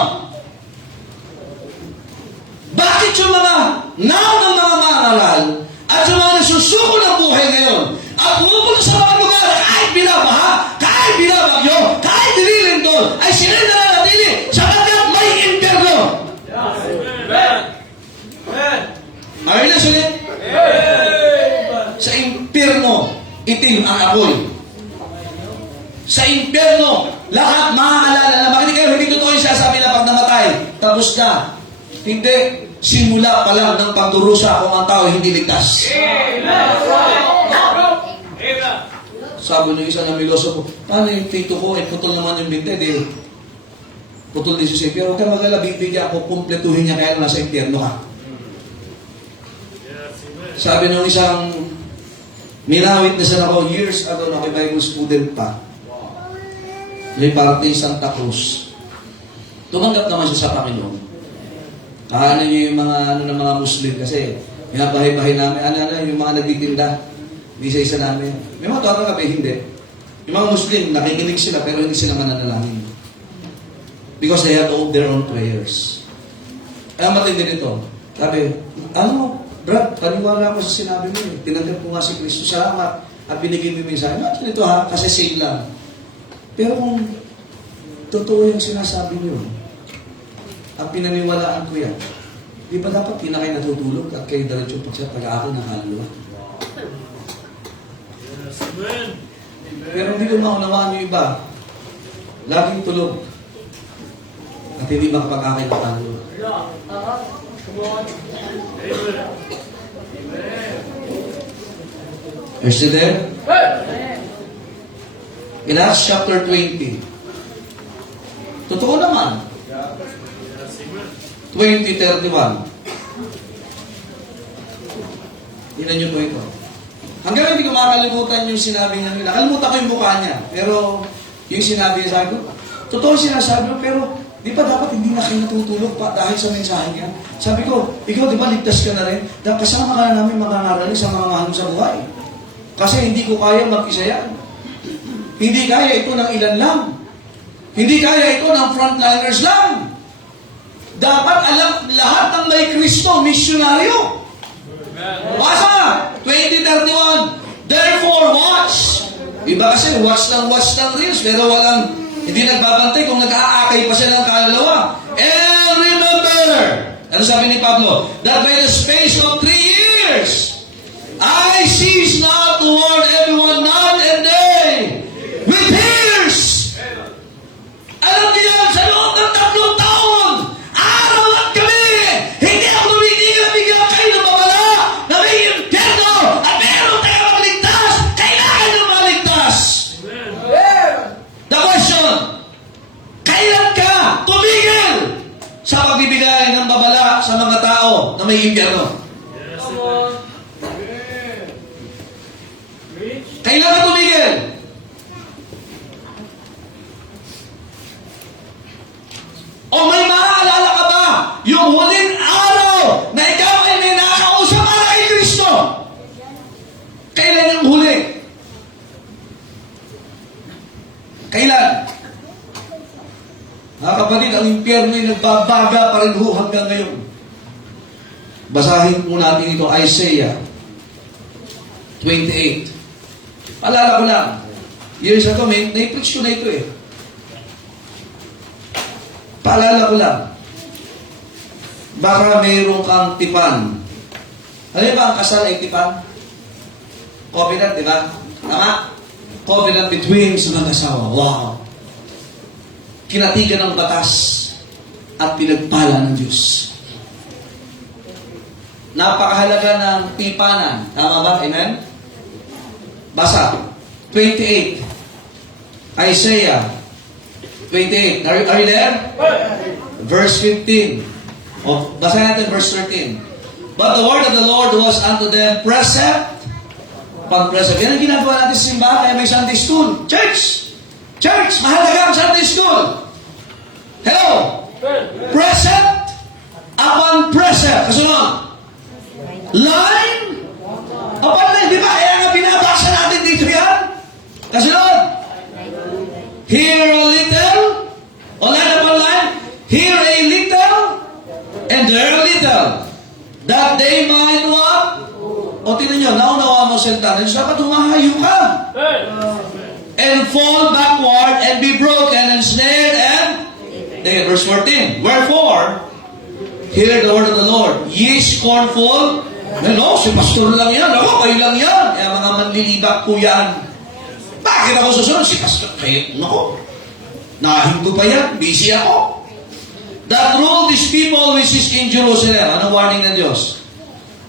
Bakit yung mga ng mga mangaral at yung mga nasusuko ng buhay ngayon at pumupunta sa mga lugar kahit binabaha, kahit binabagyo, kahit nililindol, ay sila nananatili sapagkat may impyerno. Ay na sulit. Sa impyerno, itim ang apoy. Sa impyerno, lahat maaalala na bakit kayo hindi totoo yung sasabi na pag namatay, tapos na. Hindi, simula pa lang ng pagdurusa kung ang tao hindi ligtas. Sabi ng isa na miloso ko, paano yung tito ko, putol naman yung binte, di putol din siya. Pero huwag ka magala, bibigyan ako, kumpletuhin niya kaya nasa impyerno ka. Sabi ng isang minawit na siya ako years ago na may Bible student pa. May parte Santa Cruz. Tumanggap naman siya sa Panginoon. Ano niyo yung mga ng mga Muslim kasi pinabahay-bahay namin, yung mga nagtitinda. Isa-isa namin. May mga tawag kami, hindi. Yung mga Muslim, nakikinig sila pero hindi sila mananalangin. Because they have their own prayers. Kaya matindi nito. Sabi, Brad, paniwala ko sa sinabi mo eh. Tinanggap ko nga si Kristo. Salamat. At binigay mo yung mensahe. Imagine ito ha, kasi same lang. Pero kung totoo yung sinasabi niyo, ang pinaniwalaan ko yan, di ba dapat pinakay natutulog at kayo diretso pag-aakil ng kaluluwa? Pero hindi ko maunawaan yung iba. Laging tulog. At hindi makapag-aakil ng kaluluwa. Are you still there? In Acts chapter 20. Totoo naman. 20:31. Tingnan niyo po ito. Hanggang hindi ko makalimutan yung sinabi niya. Nakalimutan ko yung mukha niya. Pero yung sinabi niya, sabi ko, totoo sinasabi mo, pero di ba dapat hindi na kayo natutulog pa dahil sa mensahe niya? Sabi ko, ikaw di ba ligtas ka na rin? Dahil kasama ka na namin mangangarali sa mga mahal sa buhay. Kasi hindi ko kaya mag-isa yan. Hindi kaya ito ng ilan lang. Hindi kaya ito ng frontliners lang. Dapat alam lahat ng may Kristo, misyonaryo. Basa! 20:31. Therefore, watch. Iba kasi watch ng reels, pero walang, hindi nagbabantay kung nag-aakay pa siya ng kaluluwa. And remember, ano sabi ni Pablo? That by the space of 3 years, I cease not to warn everyone night and day with tears. Alam niyo, sa loob ng 3 taon, araw at gabi, hindi ako tumitigil na bigyan kayo ng babala na may impyerno at meron tayo magligtas. Kailangan nyo maligtas. The question, kailan ka tumigil sa pagbibigay ng babala sa mga tao na may impyerno? Kailan ka tumigil? O may maaalala ka ba yung huling araw na ikaw ay may nakakausap para kay Kristo? Kailan yung huli? Kailan? Mga kapatid, ang impyerno ay nagbabaga pa rin ho hanggang ngayon. Basahin po natin ito, Isaiah 28. Paalala ko lang, years ago, na-preach ko na ito eh. Paalala ko lang, baka mayroong kang tipan. Alam ba ang kasal ay tipan? Covenant, di ba? Tama? Covenant between sa mag-asawa. Wow! Kinatigan ng batas at pinagpala ng Diyos. Napakahalaga ng tipanan. Tama ba? Amen? Basa. 28. Isaiah 28. Are you there? Verse 15. Basa natin verse 13. But the word of the Lord was unto them precept upon precept. Yan ang ginagawa natin sa simbahan, kaya may Sunday school. Church! Church! Mahalaga ang Sunday school. Hello! Precept upon precept. Kasunod. Line upon line. Di ba? Kaya nga binabasa natin dito yan. Kasunod. Here a little. O line upon line. Here a little. And there a little. That they might what? O tinan nyo, naunawa mo salita na Diyos. Dapat humahayo ka. And fall backward and be broken and snared and... Verse 14. Wherefore, hear the word of the Lord. Ye scornful. No, si pastor lang yan. Ako, kayo lang yan. Kaya mga manlilibak po yan. Bakit ako susunod? Si pastor. Kayo, no. Nakahinto pa yan. Busy ako. That rule these people which is in Jerusalem. Anong warning ng Diyos?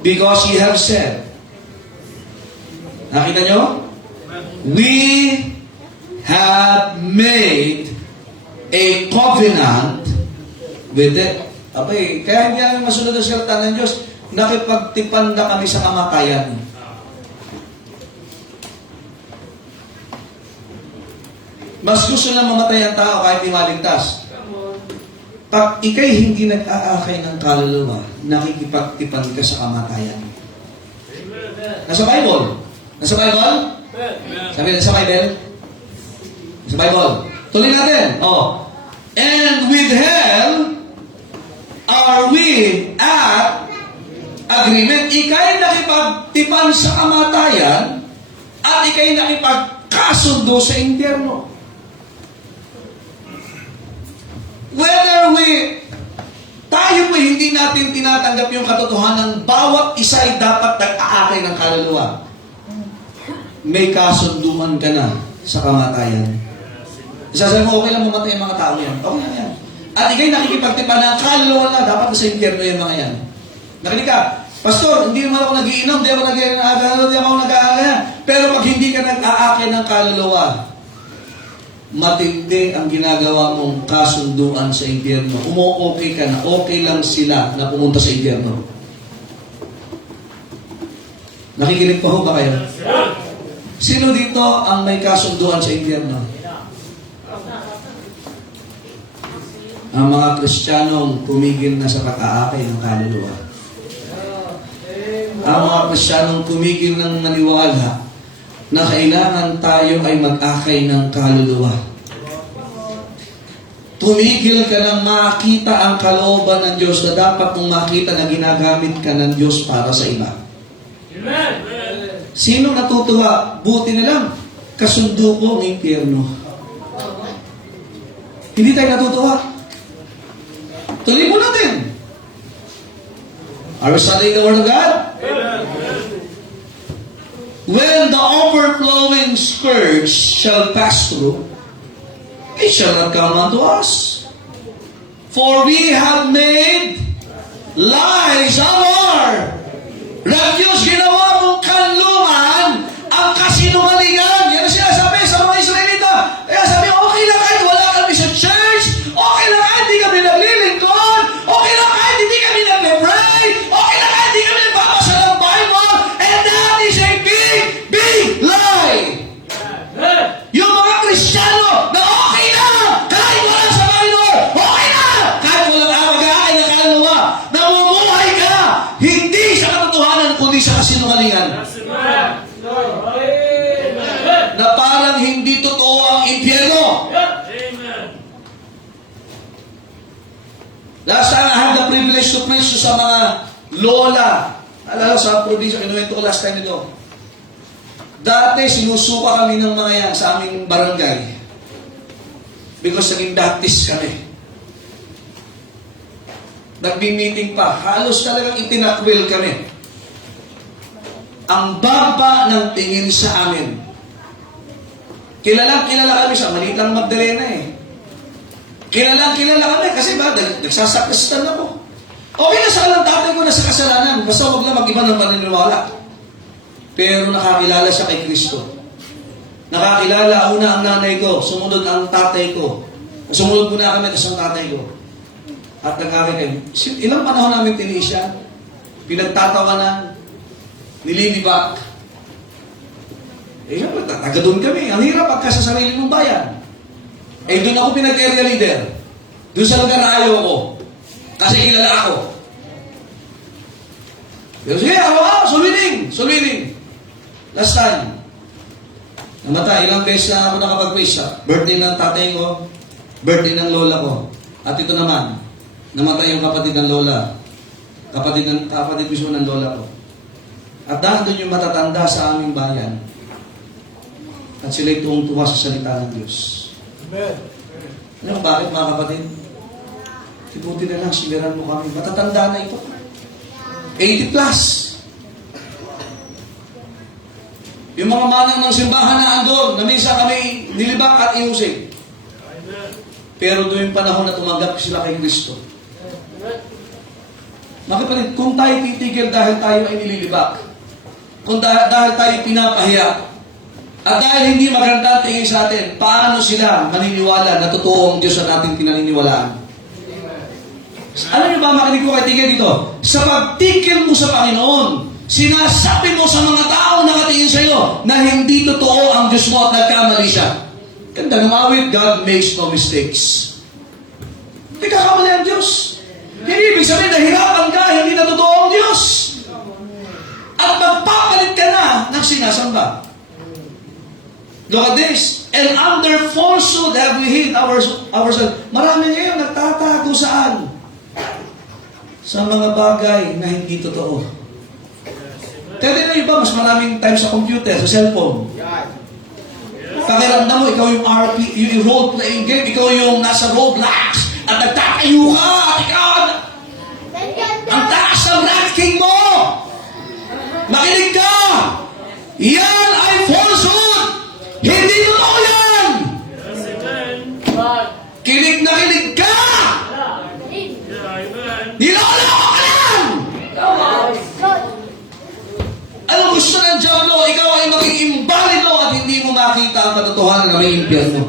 Because ye have said. Nakita nyo? We have made a covenant with it. Abay, kaya hindi namin masunod ang salita ng Diyos. Nakipagtipan na kami sa kamatayan. Mas gusto na mamatay ang tao kahit di maligtas. Pag ikay hindi nag-aakay ng kaluluwa, nakikipagtipan ka sa kamatayan. Nasa Bible? Nasa Bible? Sabi nasa Bible? Nasa Bible. Tuloy natin. Oh. And with hell are we at agreement. Ikay nakipagtipan sa kamatayan at ikay nakipagkasundo sa impyerno. Whether tayo po hindi natin tinatanggap yung katotohanan, bawat isa ay dapat nag-aakay ng kaluluwa. May kasunduan ka na sa kamatayan. Sasabi mo, okay lang mamatay ang mga tao yan. Okay lang yan. At ikay nakikipagtipan na kaluluwa na, dapat na sa impyerno yung mga yan. Nakinig ka, Pastor, hindi naman ako nagiinom, hindi ako nag-aagal, pero pag hindi ka nag-aakay ng kaluluwa, matindi ang ginagawa mong kasunduan sa impyerno. Umo-okay ka na, okay lang sila na pumunta sa impyerno. Nakikinig pa ho ba kayo? Sino dito ang may kasunduan sa impyerno? Ang mga Kristiyanong tumigil na sa pag-aakay ng kaluluwa. Ang mga Kristiyanong tumigil ng maniwala na kailangan tayo ay mag-akay ng kaluluwa. Tumigil ka ng makita ang kalooban ng Diyos na dapat mong makita na ginagamit ka ng Diyos para sa iba. Amen. Sino natutuwa? Buti na lang, kasundo ko ang impyerno. Hindi tayo natutuwa. Tuloy mo natin. Are we studying the Word of God? when the overflowing scourge shall pass through, it shall not come unto us. For we have made lies our refuge. Ginawa mong kanluran ang kasinungalingan. Yan ang sinasabi sa mga Israelita. Kaya sabi, okay lang kahit wala kami sa church, okay lang kahit hindi kami naglilingkod, okay lang kahit hindi kami nagpe-pray, okay lang kahit hindi kami nagbabasa ng Bible, and that is a big, big lie. Yung mga Kristiyano na okay na kahit wala sa Panginoon, okay na kahit walang amag-aakay na kaluluwa, namumuhay ka hindi sa katotohanan kundi sa kasinungalingan, na parang hindi totoo ang impyerno. Last time I had the privilege to preach sa mga lola. Alala sa probinsya, kinuwento ko last time ito. Dati, sinusuka kami ng mga yan sa aming barangay. Because naging Baptist kami. Nagbi-meeting pa. Halos talagang itinakwil kami. Ang baba ng tingin sa amin. Kilala kami sa maliit lang Magdalena eh. Kilala kami kasi ba, nagsasakristan ako. Okay na sa alang tatay ko na sa kasalanan. Basta huwag na mag-iba ng paniniwala. Pero nakakilala siya kay Kristo. Nakakilala una ang nanay ko, sumunod ang tatay ko. Sumunod muna kami kasi ang tatay ko. At nagkakakin. Ilang panahon namin tiniis siya. Pinagtatawanan. Nililibak. Taga doon kami. Ang hirap pagka sa sarili mong bayan. Doon ako pinag-area leader. Doon sa lugar na ayaw ko. Kasi kilala ako. Pero sige, suluining. Last time, namatay. Ilang beses na ako nakapag-preach. Birthday ng tatay ko, birthday ng lola ko. At ito naman, namatay yung kapatid ng lola. Kapatid mismo ng lola ko. At dahil doon yung matatanda sa aming bayan. At sila'y tuwang-tuwa sa salita ng Diyos. Amen. Ano bakit mga kapatid? Tibuti na lang, simiran mo kami. Matatanda na ito. 80 plus. Yung mga manang ng simbahan na andun, na minsan kami nilibak at inusig. Pero doon yung panahon na tumanggap sila kay Kristo. Mga kapatid, kung tayo titigil dahil tayo ay nililibak, kung dahil tayo pinapahiya, at dahil hindi maganda ang tingin sa atin, paano sila maniniwala na totoo ang Diyos na ating pinaniniwalaan? Alam niyo ba, makinig ko kay tigil dito? Sa pagtigil mo sa Panginoon, sinasabi mo sa mga tao na nakatingin sa iyo na hindi totoo ang Diyos mo at nagkamali siya. Ganda ng awit, God makes no mistakes. Hindi kakamali ang Diyos. Hindi ibig sabihin na hirapan ka, hindi na totoo ang Diyos. At magpapalit ka na ng sinasamba. Look at this. And under falsehood have we hid ourselves. Marami ngayon nagtatago saan? Sa mga bagay na hindi totoo. Kaya din na iba, mas maraming time sa computer, sa cellphone. Pakiramdam mo, ikaw yung RP, yung role-playing game, ikaw yung nasa Roblox, at nagtatayo ka, at ikaw, ang taas ng ranking mo! Makinig ka! Yan ay falsehood! Hindi totoo yan! Kinig na kinig ka! Niloloko ka lang! Ano gusto ng Diablo? Ikaw ay maging imbalido at hindi mo makita ang katotohanan na may impyerno.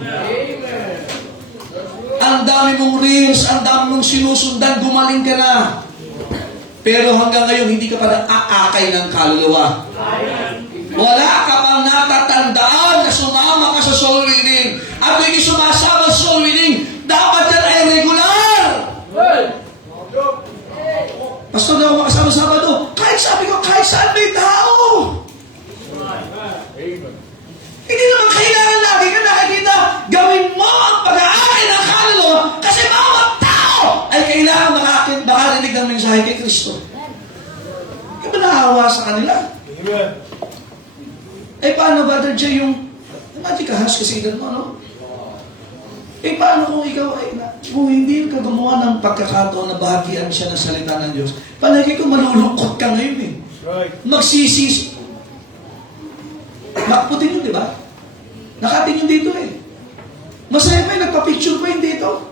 Ang dami mong reels, ang dami mong sinusundan, gumaling ka na. Pero hanggang ngayon, hindi ka pa naaakay ng kaluluwa. Wala ka pang natatandaan na sumama ka sa soul winning. At kung hindi sumasama sa soul winning, dapat yan ay regular. Pastor na ako makasama Sabado. Kahit sabi ko, kahit saan may tao. Hindi naman kailangan lagi ka nakikita. Gawin mo ang pag-aakay ng kaluluwa kasi mga tao ay kailangan makarinig ng mensahe kay Kristo. Hindi ba naawa sa kanila? Paano, Brother Jay, yung imagine ka, hash kasi edad mo, ano? Paano kung ikaw ay, kung hindi ka gumawa ng pagkakataon na bahagian siya ng salita ng Diyos, palagi ko malulungkot ka ngayon eh. Right. Magsisisi. Nakaputin yun, di ba? Nakatin yun dito eh. Masaya pa yun, nagpa-picture pa yun dito.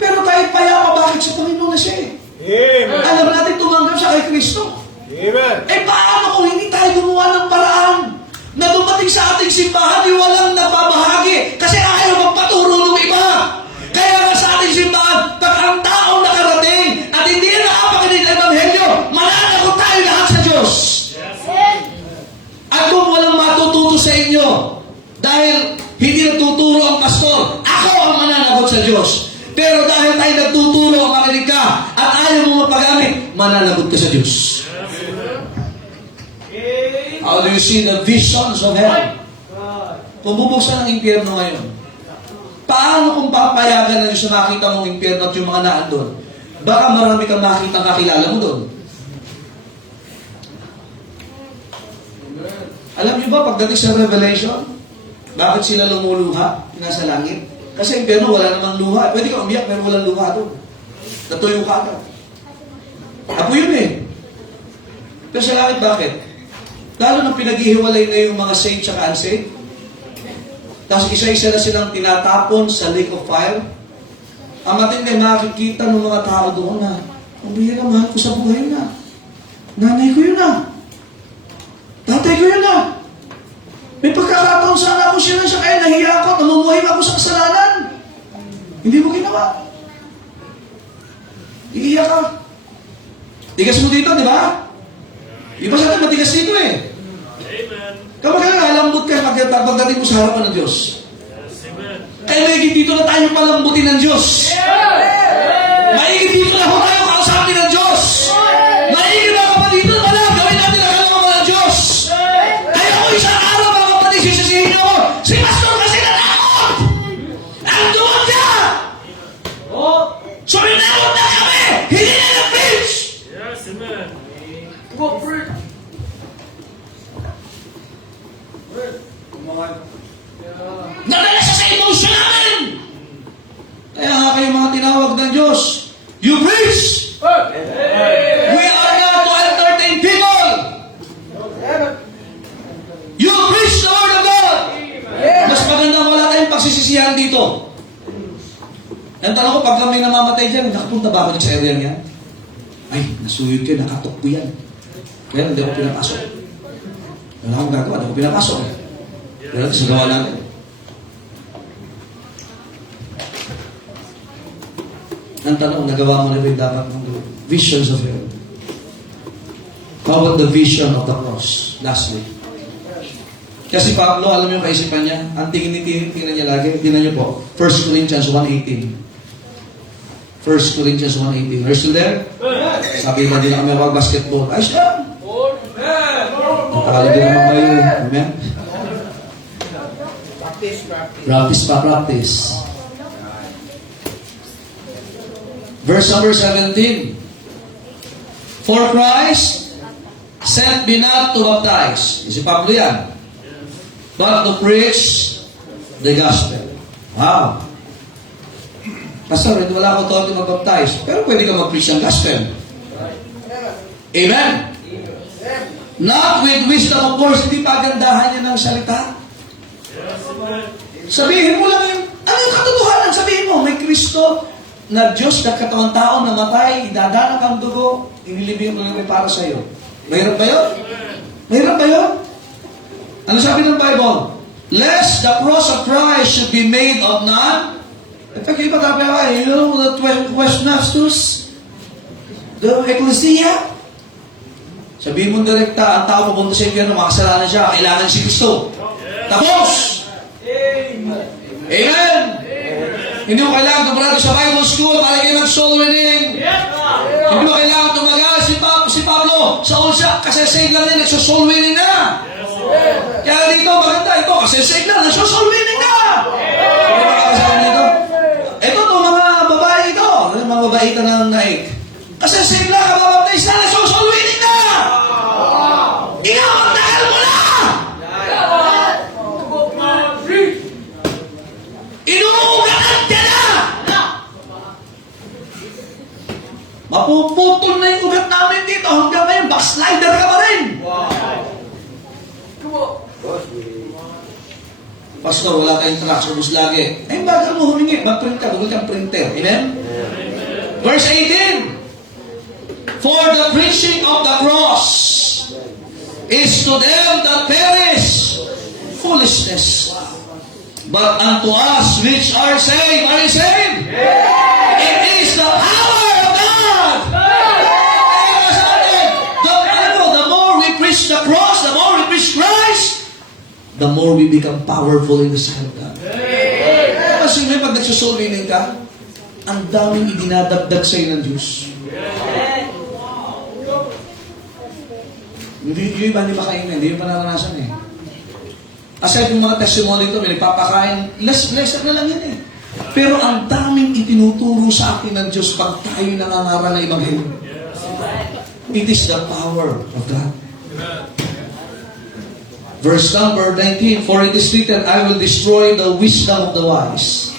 Pero kahit payapa, bakit sa Panginoon na siya eh? Amen. Alam natin tumanggap siya kay Kristo. Amen. Eh paano kung hindi tayo gumawa ng paraan na dumating sa ating simbahan yung walang nababahagi kasi ayaw magpaturo ng iba. Kaya nga sa ating simbahan, pag ang taong nakarating at hindi na nakapakinig ng Ebanghelyo, mananagot tayo lahat sa Diyos. At kung walang matututo sa inyo, dahil hindi nagtuturo ang pastor, ako ang mananagot sa Diyos. Pero dahil tayo nagtuturo ang makinig ka at ayaw mo mapagamit, mananagot ka sa Diyos. How do you see the visions of heaven? Kung bubuksan ang impyerno ngayon, paano kung papayagan na yung sa nakita mong impyerno at yung mga naandun? Baka marami kang makita kakilala mo doon. Alam niyo ba, pagdating sa Revelation, bakit sila lumuluha nasa langit? Kasi impyerno, wala namang luha. Pwede ka umiyak, pero walang luha doon. Natuyo ka agad. Apo yun eh. Pero sa langit, bakit? Lalo nang pinaghihiwalay na yung mga saints at unsaved. Tapos isa-isa na silang tinatapon sa lake of fire. Ang matindi, makikita ng mga tao doon na, ang bihira, mahal ko sa buhay na. Nanay ko yun na. Tatay ko yun na. May pagkakataon sana ako siya kaya nahiya ako, namumuhay ako sa kasalanan. Hindi mo ginawa. Iiyak ka. Tigas mo dito, di ba? Iba sa atin, matigas dito eh. Amen. Kapag lambot ka, pagdating mo sa harapan ng Diyos. Yes, amen. Kaya maigit dito na tayo palambutin ng Diyos. Maigit dito na ho tayo kausapin ng Diyos. Maigit na kapag dito na pala, gawin natin ang kalama ng Diyos. Kaya ako isang araw, mga kapatid, sisisihin ako, si Pastor kasi natakot! Ang duwag niya! Suminakot na kami! Hindi na nag-preach! Yes, amen. Nadala siya sa emotion namin! Kaya nga kayo mga tinawag ng Diyos, you preach! We are not to entertain people! You preach the word of God! Mas magandang wala tayong pagsisisihan dito. Ang tanong ko, pag kami namamatay dyan, nakapunta ba ako sa area niya? Ay, nasuyod ko, nakatok ko yan. Kaya hindi ako pinapasok. Wala akong gagawa, hindi ako pinapasok. Pero sa gawa natin. Ang tanong, nagawa mo na rin dapat ng visions of heaven. How about the vision of the cross? Lastly. Kasi Pablo, alam mo yung kaisipan niya? Ang tingnan niya lagi. Tingnan niyo po. 1 Corinthians 1:18. 1 Corinthians 1:18. Are you still there? Sabi na din na kami mag-basketball. Ayos lang. Nakakala din naman kayo. Amen? Practice. Verse number 17. For Christ sent me not to baptize. Si Pablo yan. But to preach the gospel. Wow. Pastor, hindi wala akong tawag na mag-baptize. Pero pwede ka mag-preach ang gospel. Amen? Not with wisdom, of course, hindi pagandahan niya ng salita. Sabihin mo lang yung, ano yung katotohanan? Sabihin mo, may Kristo na Diyos na katawan tao na matay, idadanak ang dugo, inilibing mo para sa iyo. Mahirap ba yun? Mahirap ba yun? Ano sabi ng Bible? Lest the cross of Christ should be made of none. Ito kayo ba tabi, you know, the Westmasters, the Ecclesia. Sabihin mo direkta, ang tao pupunta sa impyerno, makasalanan siya, kailangan si Kristo. Tapos! Amen! Hindi mo kailangan tumulad sa Bible school para kayo mag-soul winning. Hindi mo kailangan tumagal si Pablo sa ulsa kasi save lang din, nagso-soul winning na. Kaya dito, maganda ito, kasi save lang, nagso-soul winning na. Hindi ba kakasama dito? Ito to, mga babae ito, mga babae ito na naik. Kasi save lang, kababaptize na, nagso-soul winning na. Ikaw, magtagal mo na! Inuugatan ka na! Mapuputol na yung ugat namin dito hanggang ngayon, backslider ka pa rin! Pastor, wala kayong tracts, ubus lagi. Ay, bagal mo humingi, mag-print ka, bumili kang printer. Amen? Verse 18, for the preaching of the cross is to them that perish foolishness. But unto us which are saved, are you saved? It is the power of God. Kaya sa atin, the more we preach the cross, the more we preach Christ, the more we become powerful in the sight of God. Kasi may pag nagsusulining ka, ang daming idinadagdag sa'yo ng Diyos. Yung iba hindi makain, hindi yung panaranasan eh. Aside yung mga testimony ito, may nagpapakain, lesser na lang yan eh. Pero ang daming itinuturo sa akin ng Diyos pag tayo nangangaral ng Ebanghelyo. It is the power of God. Verse number 19, for it is written, I will destroy the wisdom of the wise,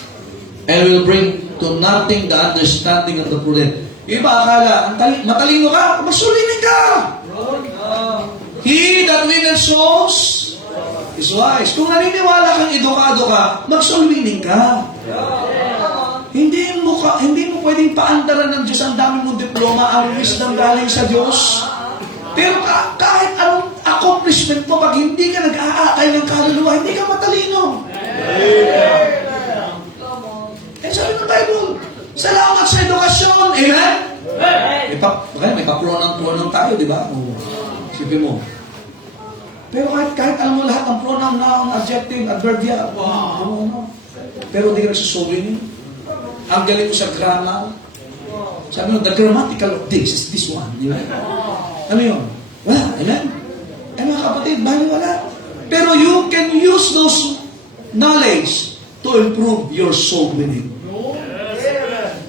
and will bring to nothing the understanding of the prudent. Yung iba akala, matalino ka, magsulinin ka! He that winneth souls is wise. Kung naniniwala kang edukado ka, magsulwining ka. Hindi mo pwedeng paandaran ng Diyos ang dami mong diploma, ang wisdom galing sa Diyos. Pero kahit anong accomplishment mo, pag hindi ka nag-aakay ng kaluluwa, hindi ka matalino. Eh sabi ng Bible, salamat sa edukasyon. Amen? May pa-pronoun tayo, di ba? Sipin mo. Pero kahit alam mo lahat ng pronoun, noun, adjective, adverbial, wow. Pero hindi ka nagsusulinin. Ang galing mo sa grammar. Sabi mo, the grammatical of this is this one. Di ba? Ano yun? Wala. Amen? Eh mga kapatid, bali wala. Pero you can use those knowledge to improve your soul winning.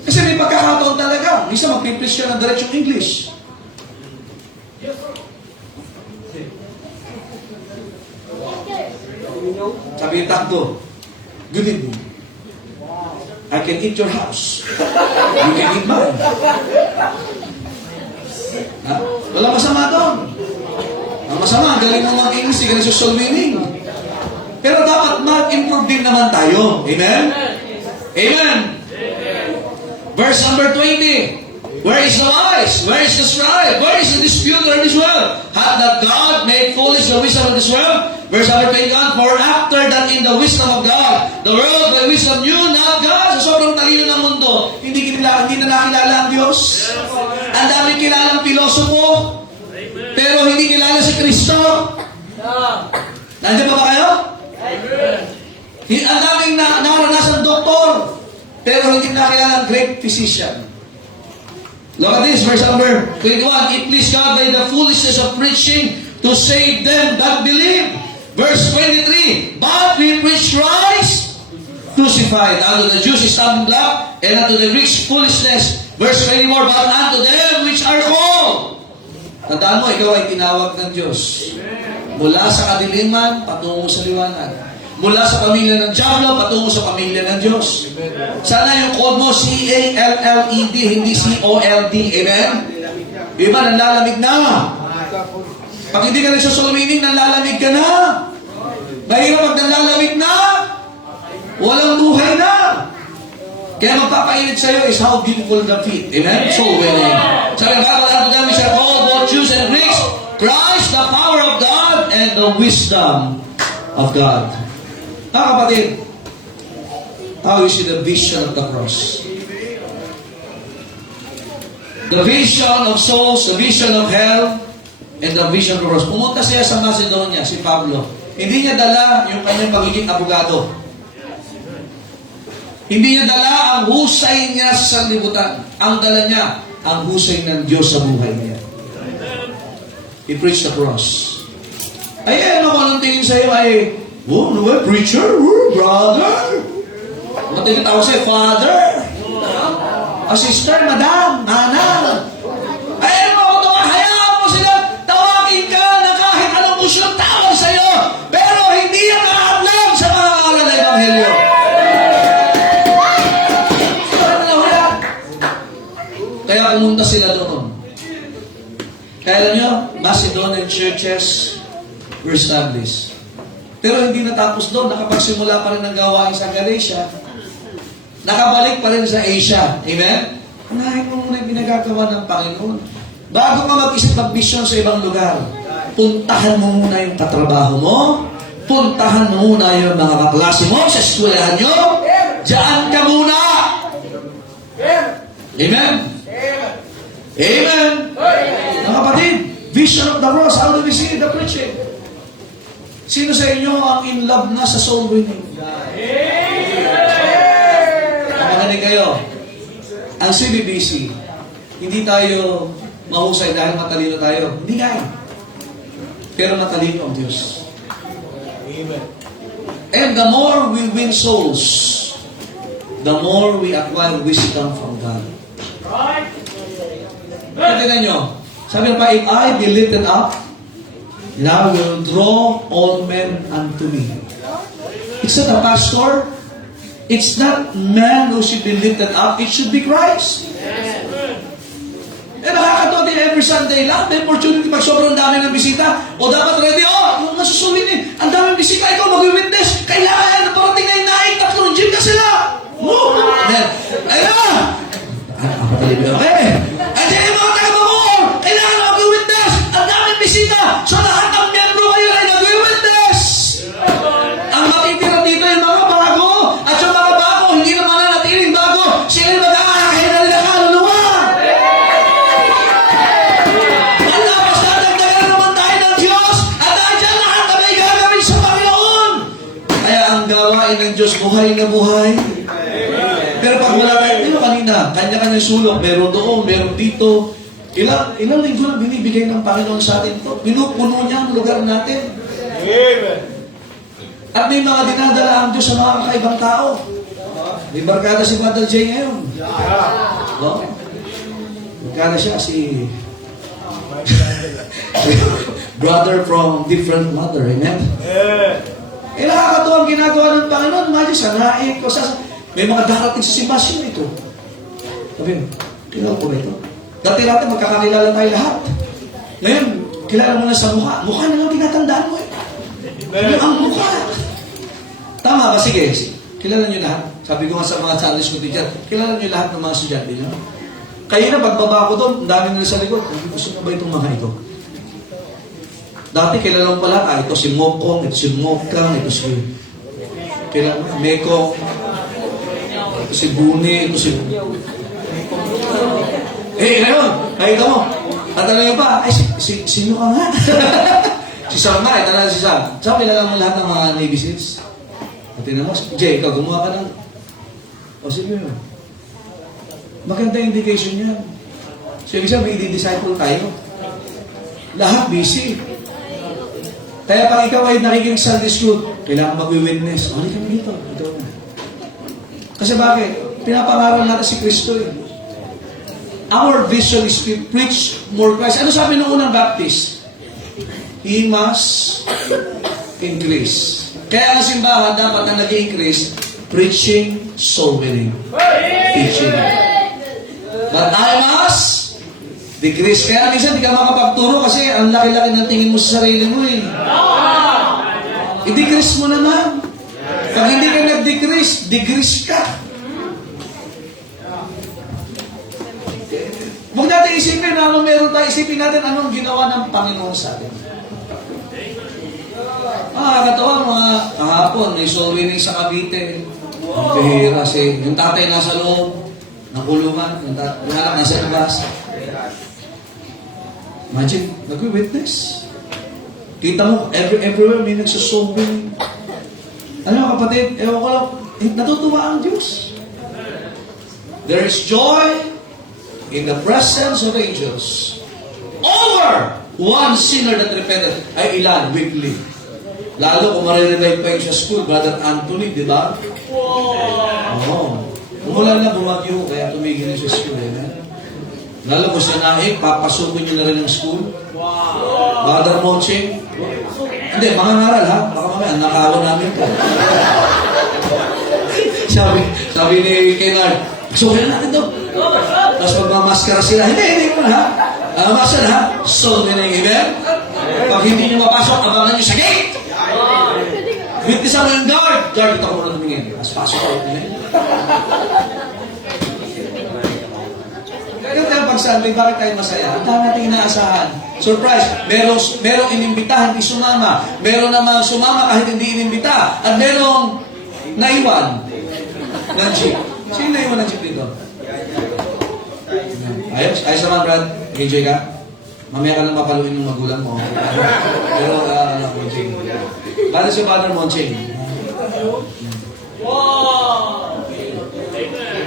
Kasi may pagkakataon talaga. Isa magpipreach ka ng diretsong English. Sabi yung takbo, good evening. I can eat your house. You can eat mine. Ha? Wala masama doon. Ang masama, galing mo mag-English, galing sa soul winning. Pero dapat mag-improve din naman tayo. Amen? Amen? Verse number 20. Where is the wise? Where is the scribe? Where is the disputer in this world? Hath not God made foolish the wisdom of this world? Verse number 21, for after that in the wisdom of God, the world by wisdom knew not God. So sobrang talino ng mundo, hindi na nakilala ang Diyos. Ang daming kilalang pilosopo, pero hindi kilala si Kristo. Nandiyan pa ba kayo? Ang daming naranasan doktor, pero hindi nakilala ang great physician. Look at this, verse number 21. It pleased God by the foolishness of preaching to save them that believe. Verse 23. But we preach Christ crucified. Unto the Jews is stumbling block, and unto the Greeks foolishness. Verse 24. But unto them which are called. Tandaan mo, ikaw ay tinawag ng Diyos. Mula sa kadiliman, patungo sa liwanag. Mula sa pamilya ng Diablo, patungo sa pamilya ng Diyos. Sana yung code mo, C-A-L-L-E-D, hindi C-O-L-D. Amen? Iba, nanlalamig na. Pag hindi ka nagsusulmining, nanlalamig ka na. Mahirap pag nanlalamig na. Walang buhay na. Kaya magpapainit sa'yo is how beautiful the feet. Amen? So winning. Sabi nga, wala to them, we shall call both Jews and Greeks, Christ, the power of God, and the wisdom of God. Kapatid, how you see the vision of the cross? The vision of souls, the vision of hell, and the vision of the cross. Pumunta siya sa Macedonia, si Pablo. Hindi niya dala yung kanyang pagiging abogado. Hindi niya dala ang husay niya sa sanlibutan. Ang dala niya, ang husay ng Diyos sa buhay niya. He preached the cross. Ay, ano ko nang tingin sa'yo ay, oh, no, preacher, brother. Ano tinatawag sa'yo? Father. Sister, madam, nana. Ay, ano ako ito? Hayaan mo sila. Tawagin ka na kahit anong gusto yung tawag sa'yo. Pero hindi yan nakakablang sa mga ngalan na Ebanghelyo. Kaya pumunta sila doon. Kaya alam nyo, Macedonian churches were established. Pero hindi natapos doon. Nakapagsimula pa rin ng gawain sa Galatia. Nakabalik pa rin sa Asia. Amen? Unahin mo muna yung ginagagawa ng Panginoon. Bago ka mag-isip mag-mission sa ibang lugar, puntahan mo muna yung katrabaho mo, puntahan mo muna yung mga kaklase mo sa eskwelahan nyo, diyan ka muna! Amen? Amen! Mga kapatid, vision of the cross, how do we see the preaching? Sino sa inyo ang in love na sa soul winning? Makinig kayo. Ang CBBC, hindi tayo mahusay dahil matalino tayo. Hindi nga. Pero matalino ang Diyos. Amen. And the more we win souls, the more we acquire wisdom from God. Right? Tignan nyo. Sabi pa, if I be lifted up, I will draw all men unto me. It's not a pastor. It's not man who should be lifted up. It should be Christ. Eh, nakakatawa din every Sunday lang. May opportunity pag sobrang dami ng bisita. O dapat ready, yung nasusulin ang daming bisita, ikaw mag-witness. Kailangan, parating na yung naik, tatlong gym ka sila. Ayun na! Okay. At yung mga taga-bangor, kailangan mag-witness. Ang daming bisita. So lahat ng miyembro kayo ay nag-witness. Ang matitira dito yung mga bago. At yung mga bago, hindi naman na natiling bago. Sila yung mag-aakay na nila kaluluwa. Matapos nadagdagan naman tayo ng Diyos. At dahil dyan lahat na may gagawin sa Panginoon. Kaya ang gawain ng Diyos, buhay na buhay. Pero pag wala tayo, kanina, kanya-kanya sulok, meron doon, meron dito. Ilang linggo lang binibigay ng Panginoon sa atin ito. Pinupuno niya ang lugar natin. Amen. At may mga dinadala ang Diyos sa mga kakaibang tao. May barkada si Father Jay ngayon. No? Barkada siya si brother from different mother. Amen? Eh, nakakatawa ang ginagawa ng Panginoon. Imagine, sanain ko. May mga darating sa Sebastian ito. Sabi mo, kilala ko ba ito? Dati natin magkakakilala tayo lahat. Ngayon, kilala mo na sa mukha. Mukha na lang tinatandaan mo eh. Yung ang mukha. Tama ba? Sige. Kilala nyo lahat. Sabi ko nga sa mga challenge ko teacher, kilala nyo lahat ng mga estudyante nyo. Kaya na, pagbaba ko doon, ang dami nila sa likod. Gusto mo ba itong mga ito? Dati kilala mo pala, ito si Mokong, ito si Mokang, ito si kilala mo, Mekong, ito si Buni, ito si ngayon, nakita mo. Tatanungin pa, sino ka nga? Si Sam nga, tanong si Sam. Sam, kilala mo lahat ng mga Navy SEALs? At tinan mo, Jay, ikaw, gumawa ka ng... O, sige yun. Maganda indication yan. So, ibig sabihin, may disciple tayo. Lahat busy. Kaya pag ikaw ay nakikinig sa Sunday school, kailangan mag-witness. O, hindi kami dito. Ito na. Kasi bakit? Pinapangaral natin si Kristo eh. Our vision is to preach more Christ. Ano sabi ng unang Baptist? He must increase. Kaya ang simbahan dapat na nag-increase, preaching, soul winning. Teaching. But I must decrease. Kaya minsan di ka makapagturo kasi ang laki-laki ng tingin mo sa sarili mo eh. I-decrease mo naman. Pag hindi ka nag-decrease, decrease ka. Huwag natin isipin na anong meron tayo. Isipin natin anong ginawa ng Panginoon sa atin. Katawa mga kahapon, may soul winning sa Cavite. Ang pihira si, yung tatay nasa loob ng kulungan, yung tatay nasa labas. Imagine, nag-witness. Kita mo, everywhere may nagsasoul winning. Ano kapatid, ewan ko lang, natutuwa ang Diyos. There is joy in the presence of angels over one sinner that repented. Ay ilan? Weekly. Lalo kung marirevive pa yung sa school, Brother Anthony, di ba? Oo. Umulan na bumagyo, kaya tumigil yung sa school. Lalo kung siya naik, papasukin nyo na rin ang school. Brother Monching. Hindi, mga ngaral ha. Baka mamaya, nakawan namin ka. sabi ni Kennard, pasukin natin ito. Tapos magmamaskara sila. Hindi ko ha. Master ha. Soul winning, amen? Pag hindi nyo mapasok, abangan nyo sa gate. Witnessan mo yung guard. Guard, ito ko muna tumingin. As pasok ko. Kaya tayo pag Sunday, bakit tayo masaya? Ang dami natin inaasahan. Surprise! Merong inimbitahan, hindi sumama. Meron namang sumama kahit hindi inimbita. At merong naiwan ng jeep. Sino naiwan ng jeep dito? Ayos? Ayos naman, Brad? Enjoy ka? Mamaya ka lang mapaluin ng magulang mo. Pero, enjoy. Bala si Father Moncheng. Wow! Amen.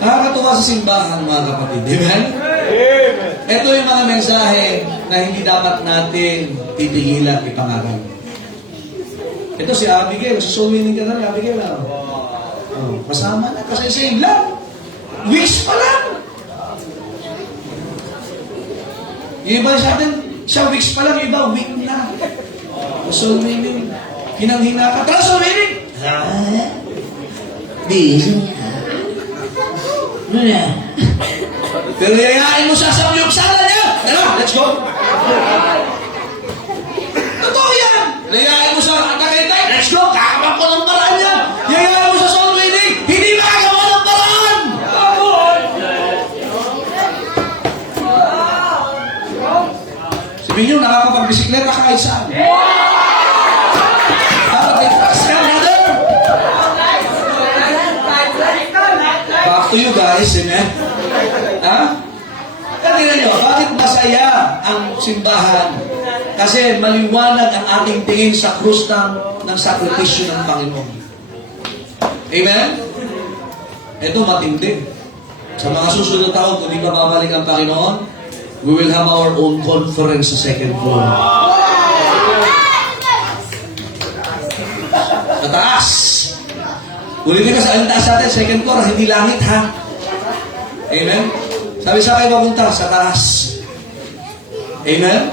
Nakakatuwa sa simbahan, mga kapatid. Amen? Ito yung mga mensahe na hindi dapat natin titigilan ipangaral. Ito si Abigail. Sa soul winning ka na rin, Abigail. Kasama na. Kasi same lang. Wish pa lang. Yung iba sa atin, siya wish pa lang. Yung iba, weak na. Soul winning. Hinang-hina ka. Tara, soul winning! Busy. Pero yayain mo siya sa sala niya. Ano? Let's go. Totoo yan. Yayain mo sa Tagaytay. Let's go. Kakabang ko ng paraan niya. Yayain mo sa soul winning. Hindi makagawa ng paraan. Sabihin nyo, nakakapag-bisikleta kahit saan. Nakakapag-trust ka, brother. Back to you guys, amen? Ha? Tingnan nyo, bakit masaya ang simbahan? Kasi maliwanag ang ating tingin sa krus ng sakripisyo ng Panginoon. Amen? Ito matindi. Sa mga susunod taon, kung di pa babalik ang Panginoon, we will have our own conference sa second floor. Sa taas. Ulitin ka sa taas natin, second floor, hindi langit ha. Amen? Sabi sa akin, papunta sa taas. Amen?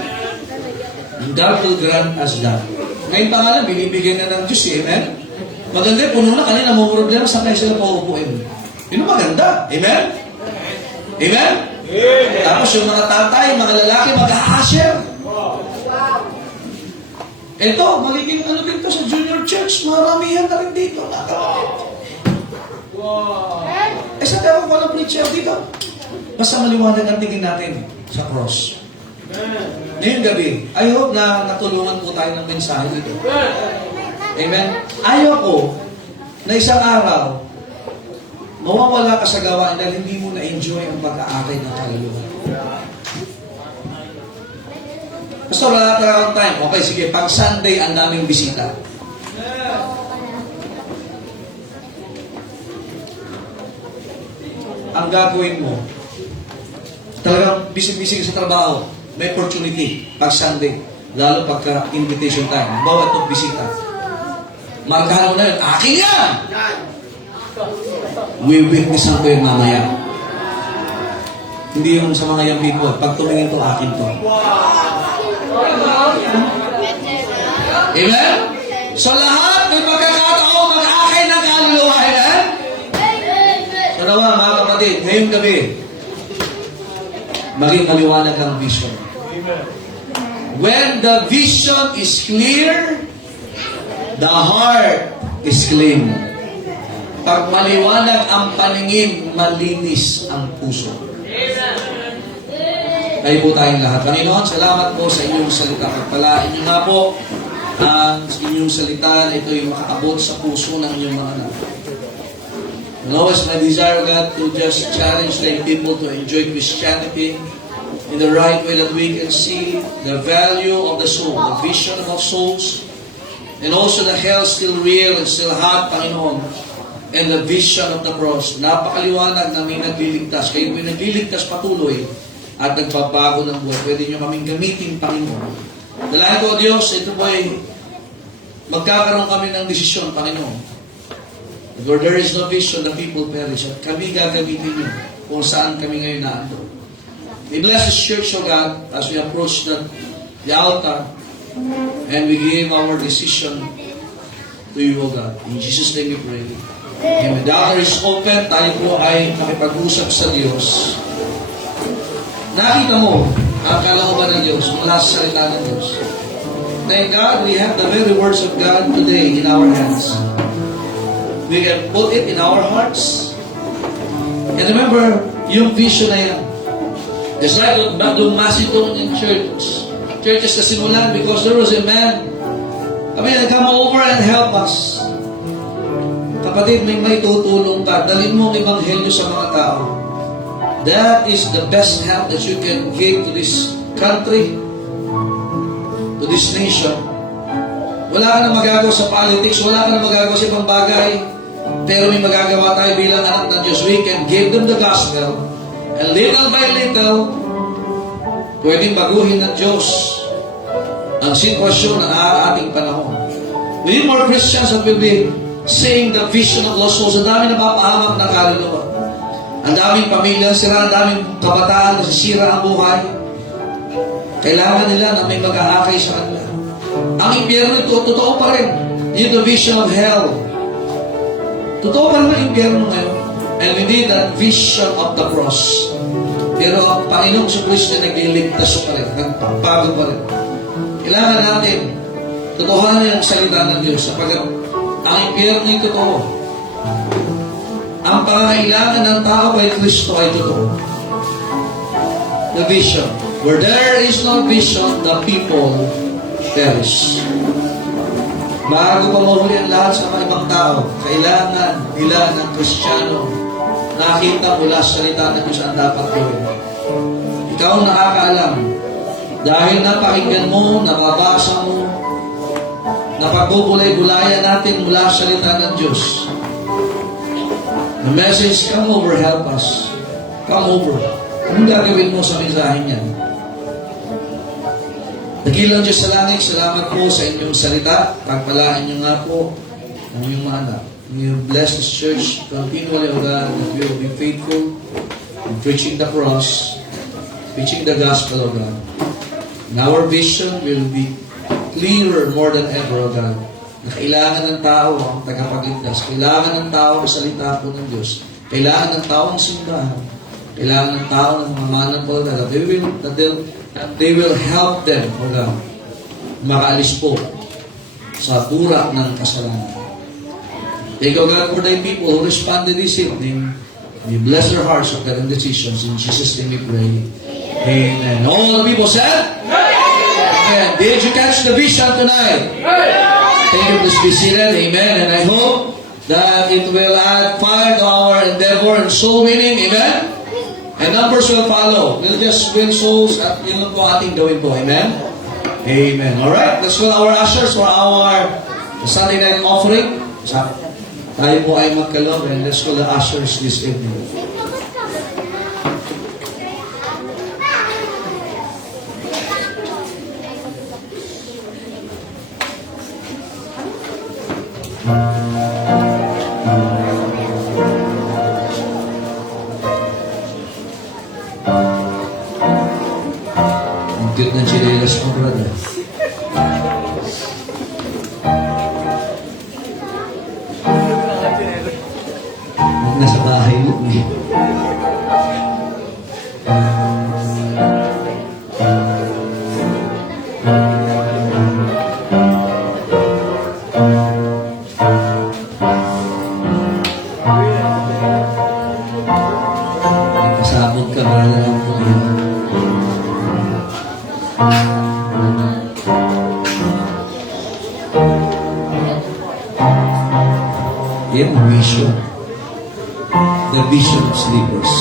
God will grant us that. Ngayon pa nga lang, binibigyan na ng Diyos, amen? Maganda, puno na kanina, may problema sa kaya sila paupuin. Yun ang maganda. Amen? Amen? Tapos yung mga tatay, mga lalaki, mag-a-asher. Ito, magiging ano dito sa junior church, maramihan na rin dito. Eh, saan tayo kung walang preacher dito? Basta maliwanag ang tingin natin sa cross. Ngayong gabi, I hope na natulungan po tayo ng mensahe dito. Amen? Ayaw ko na isang araw, mawawala ka sa gawain dahil hindi mo na-enjoy ang pag-aaral ng kaluluwa. Basta wala ka time. Okay, sige, pag Sunday, ang daming bisita. Ang gagawin mo, talagang busy-busy sa trabaho, may opportunity pag Sunday, lalo pagka invitation time. Bawa itong bisita. Markahan mo na yun, akin yan! We-witnessan ko yun mamaya. Hindi yung sa mga young people, pag tumingin to, akin to. Amen? So lahat may pagkakataon mag-akay ng kaluluwa. Amen? So nawa, mga kapatid, ngayong gabi, maging maliwanag ang vision. When the vision is clear, the heart is clean. Pag maliwanag ang paningin, malinis ang puso. Kayo po tayong lahat. Panginoon, salamat po sa inyong salita. Pagpalain niyo nga po ang inyong salita na ito'y makaabot sa puso ng inyong mga anak. And always my desire, God, to just challenge the people to enjoy Christianity in the right way that we can see the value of the soul, the vision of souls, and also the hell still real and still hot, Panginoon, and the vision of the cross. Napakaliwanag na may nagliligtas. Kayo may nagliligtas patuloy at nagbabago ng buhay. Pwede nyo kaming gamitin, Panginoon. Dalayan ko, Diyos, ito po ay magkakaroon kami ng desisyon, Panginoon. Where there is no vision, the people perish. At kami gagamitin nyo kung saan kami ngayon naando. We bless this church, O God, as we approach the altar and we give our decision to you, O God. In Jesus' name we pray. Amen. The altar is open. Tayo po ay nakipag-usap sa Diyos. Nakita mo ang kalooban ng Diyos mula sa salita ng Diyos. Thank God we have the very words of God today in our hands. We can put it in our hearts. And remember, yung vision na yan. Just like the Macedonian churches na simulan because there was a man. Come over and help us. Kapatid, may tutulong ka. Dalhin mo ang ebanghelyo sa mga tao. That is the best help that you can give to this country, to this nation. Wala ka na magagawa sa politics, wala ka na magagawa sa ibang bagay, pero may magagawa tayo bilang anak ng Diyos. We can give them the gospel, and little by little, pwedeng baguhin ng Diyos ang sitwasyon ng ating panahon. We need more Christians that will be saying the vision of lost souls. Ang dami napapahamak ng kaluluwa. Ang daming pamilya sira, ang daming kabataan na sisira ang buhay. Kailangan nila na may mag-aakay sa kanila. Ang impyerno ito, totoo pa rin. Yun the vision of hell. Totoo pa rin ang impyerno ngayon. And we need that vision of the cross. Pero ang Panginoong sa Kristo nagliligtas pa rin, nagpapago pa rin. Kailangan natin totohanan ang salita ng Diyos sapagkat ang impyerno ay totoo. Ang pangangailangan ng tao kay Kristo ay totoo. The vision. Where there is no vision, the people perish. Bago pa mahuli ang lahat sa mga ibang tao, kailangan nila ng Kristiyano nakita mula sa salita ng Diyos ang dapat gawin. Ikaw ang nakakaalam. Dahil napakinggan mo, nababasa mo, napagbubulay-bulayan natin mula sa salita ng Diyos. The message, come over, help us. Come over. Anong gagawin mo sa mensahe niyan? Dakilang Diyos sa langit, salamat po sa inyong salita. Pagpalaan niyo nga po ang inyong mga anak. You bless this church continually, O God, that we will be faithful in preaching the cross, preaching the gospel, O God. And our vision will be clearer more than ever, O God. Na kailangan ng tao ang tagapagligtas. Kailangan ng tao ang salita po ng Diyos. Kailangan ng tao ang simbahan. Kailangan ng tao ng mga mananampalataya. They will help them, O God, makaalis po sa durak ng kasalanan. Thank you, God, for thy people who responded this evening. We bless their hearts of their decisions. In Jesus' name we pray. Amen. All the people said? Amen. Did you catch the vision tonight? Thank you. Please be seated. Amen. And I hope that it will add fire to our endeavor and soul winning. Amen. And numbers will follow. We'll just win souls at yun lang po ating gawin po. Amen. Amen. Alright. Let's call our ushers for our Sunday night offering. Tayo po ay magkalog and let's call the ushers this evening. Ang cute ng chinelas mo, brother. Nasa bahay mo. Pasabog ka ba na lang po yun? Yan ang vision. The vision of sleepers.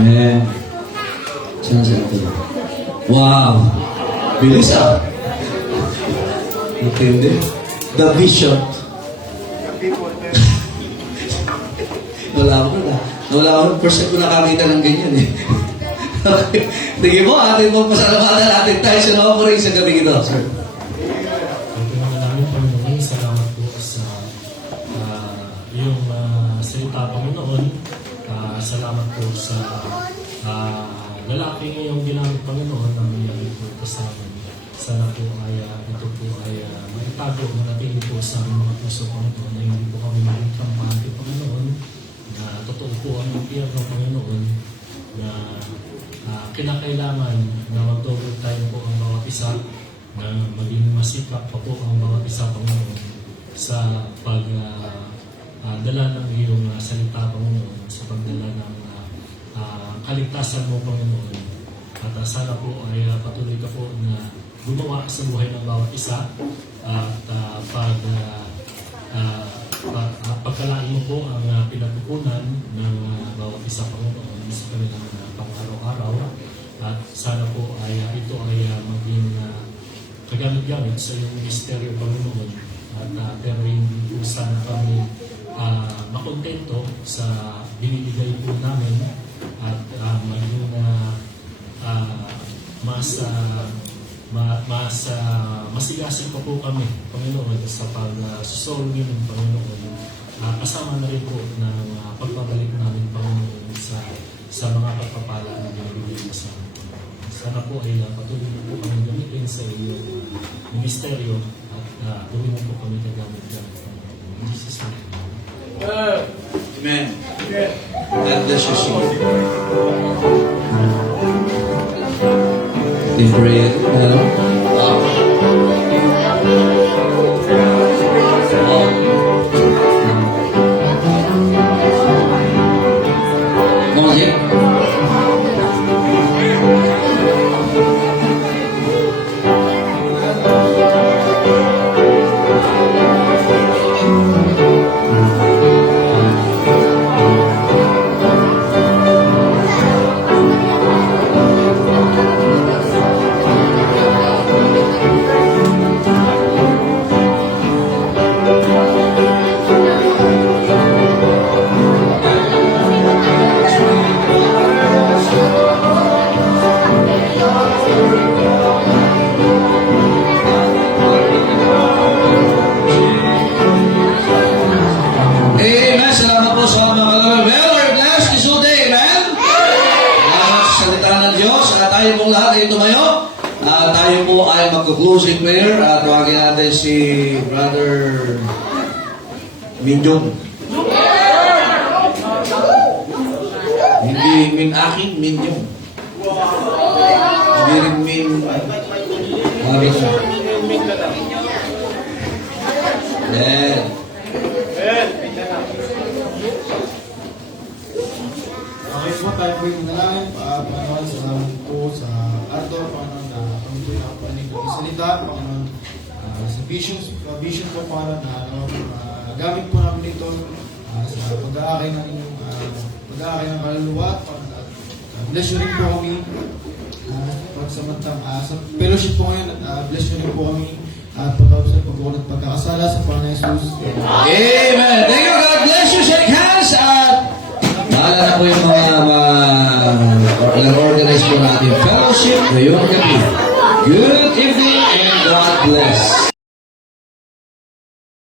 Amen. Saan sa ito? Wow! Bilis ah! Intindi? The vision. Wala ako na. Wala ako. First time ko nakakita ng ganyan eh. Okay. Sige po, atin po pasalamatan natin tayo sa offering sa gabi ito, sir. Maraming Panginoon, salamat po sa iyong lalaki ngayong ginamit Panginoon na may ito sa amin. Sana po ay ito po ay maitago na natin po sa aming mga puso Panginoon na hindi po kami maging kampante Panginoon na totoo po ang impyerno Panginoon na kinakailangan na magtulog tayo po ang bawat isa na maging masikap pa po ang bawat isa Panginoon sa pagdala ng iyong salita Panginoon, sa pagdala ng kaligtasan mo Panginoon. At sana po ay patuloy ka po na gumawa sa buhay ng bawat isa at pagkalain mo po ang pinagkukunan ng bawat isa Panginoon sa kanilang pang-araw-araw. At sana po ay ito ay maging kagamit-gamit sa iyong ministeryo Panginoon. At pero hindi po sana kami makontento sa binibigay po namin at maging masigasig pa po kami, Panginoon, sa pag-solve ng Panginoon. Kasama na rin po ng pagbabalik namin, Panginoon, sa mga pagpapala na binibigay mo sa amin. Sana po ay patuloy mo po kami gamitin sa iyong ministeryo at gawin mo po kami kagamit-gamit, Panginoon. In Jesus' name. Amen. God bless you, sir. In prayer, tayo po ay magko-closing prayer at tawagin natin si Brother Minjong. Hindi Min Aking, Minjong. Hindi rin Min... Amen. Okay po, tayo po yung nalangin. Panginoon, salamat po sa Arthur, Panginoon, na panginoon na panig ng salita, Panginoon, sa vision po, Panginoon, na gamit po namin ito sa pag-aakay ng inyong pag-aakay ng kaluluwa, Panginoon, at bless nyo rin po kami sa fellowship po ngayon, bless nyo rin po kami at patawag sa pag-ulat pagkakasala sa Panginoon Jesus. Amen. Thank you. God bless you. Shake hands at bahala na po yung mga organize po natin fellowship ngayong gabi. Good.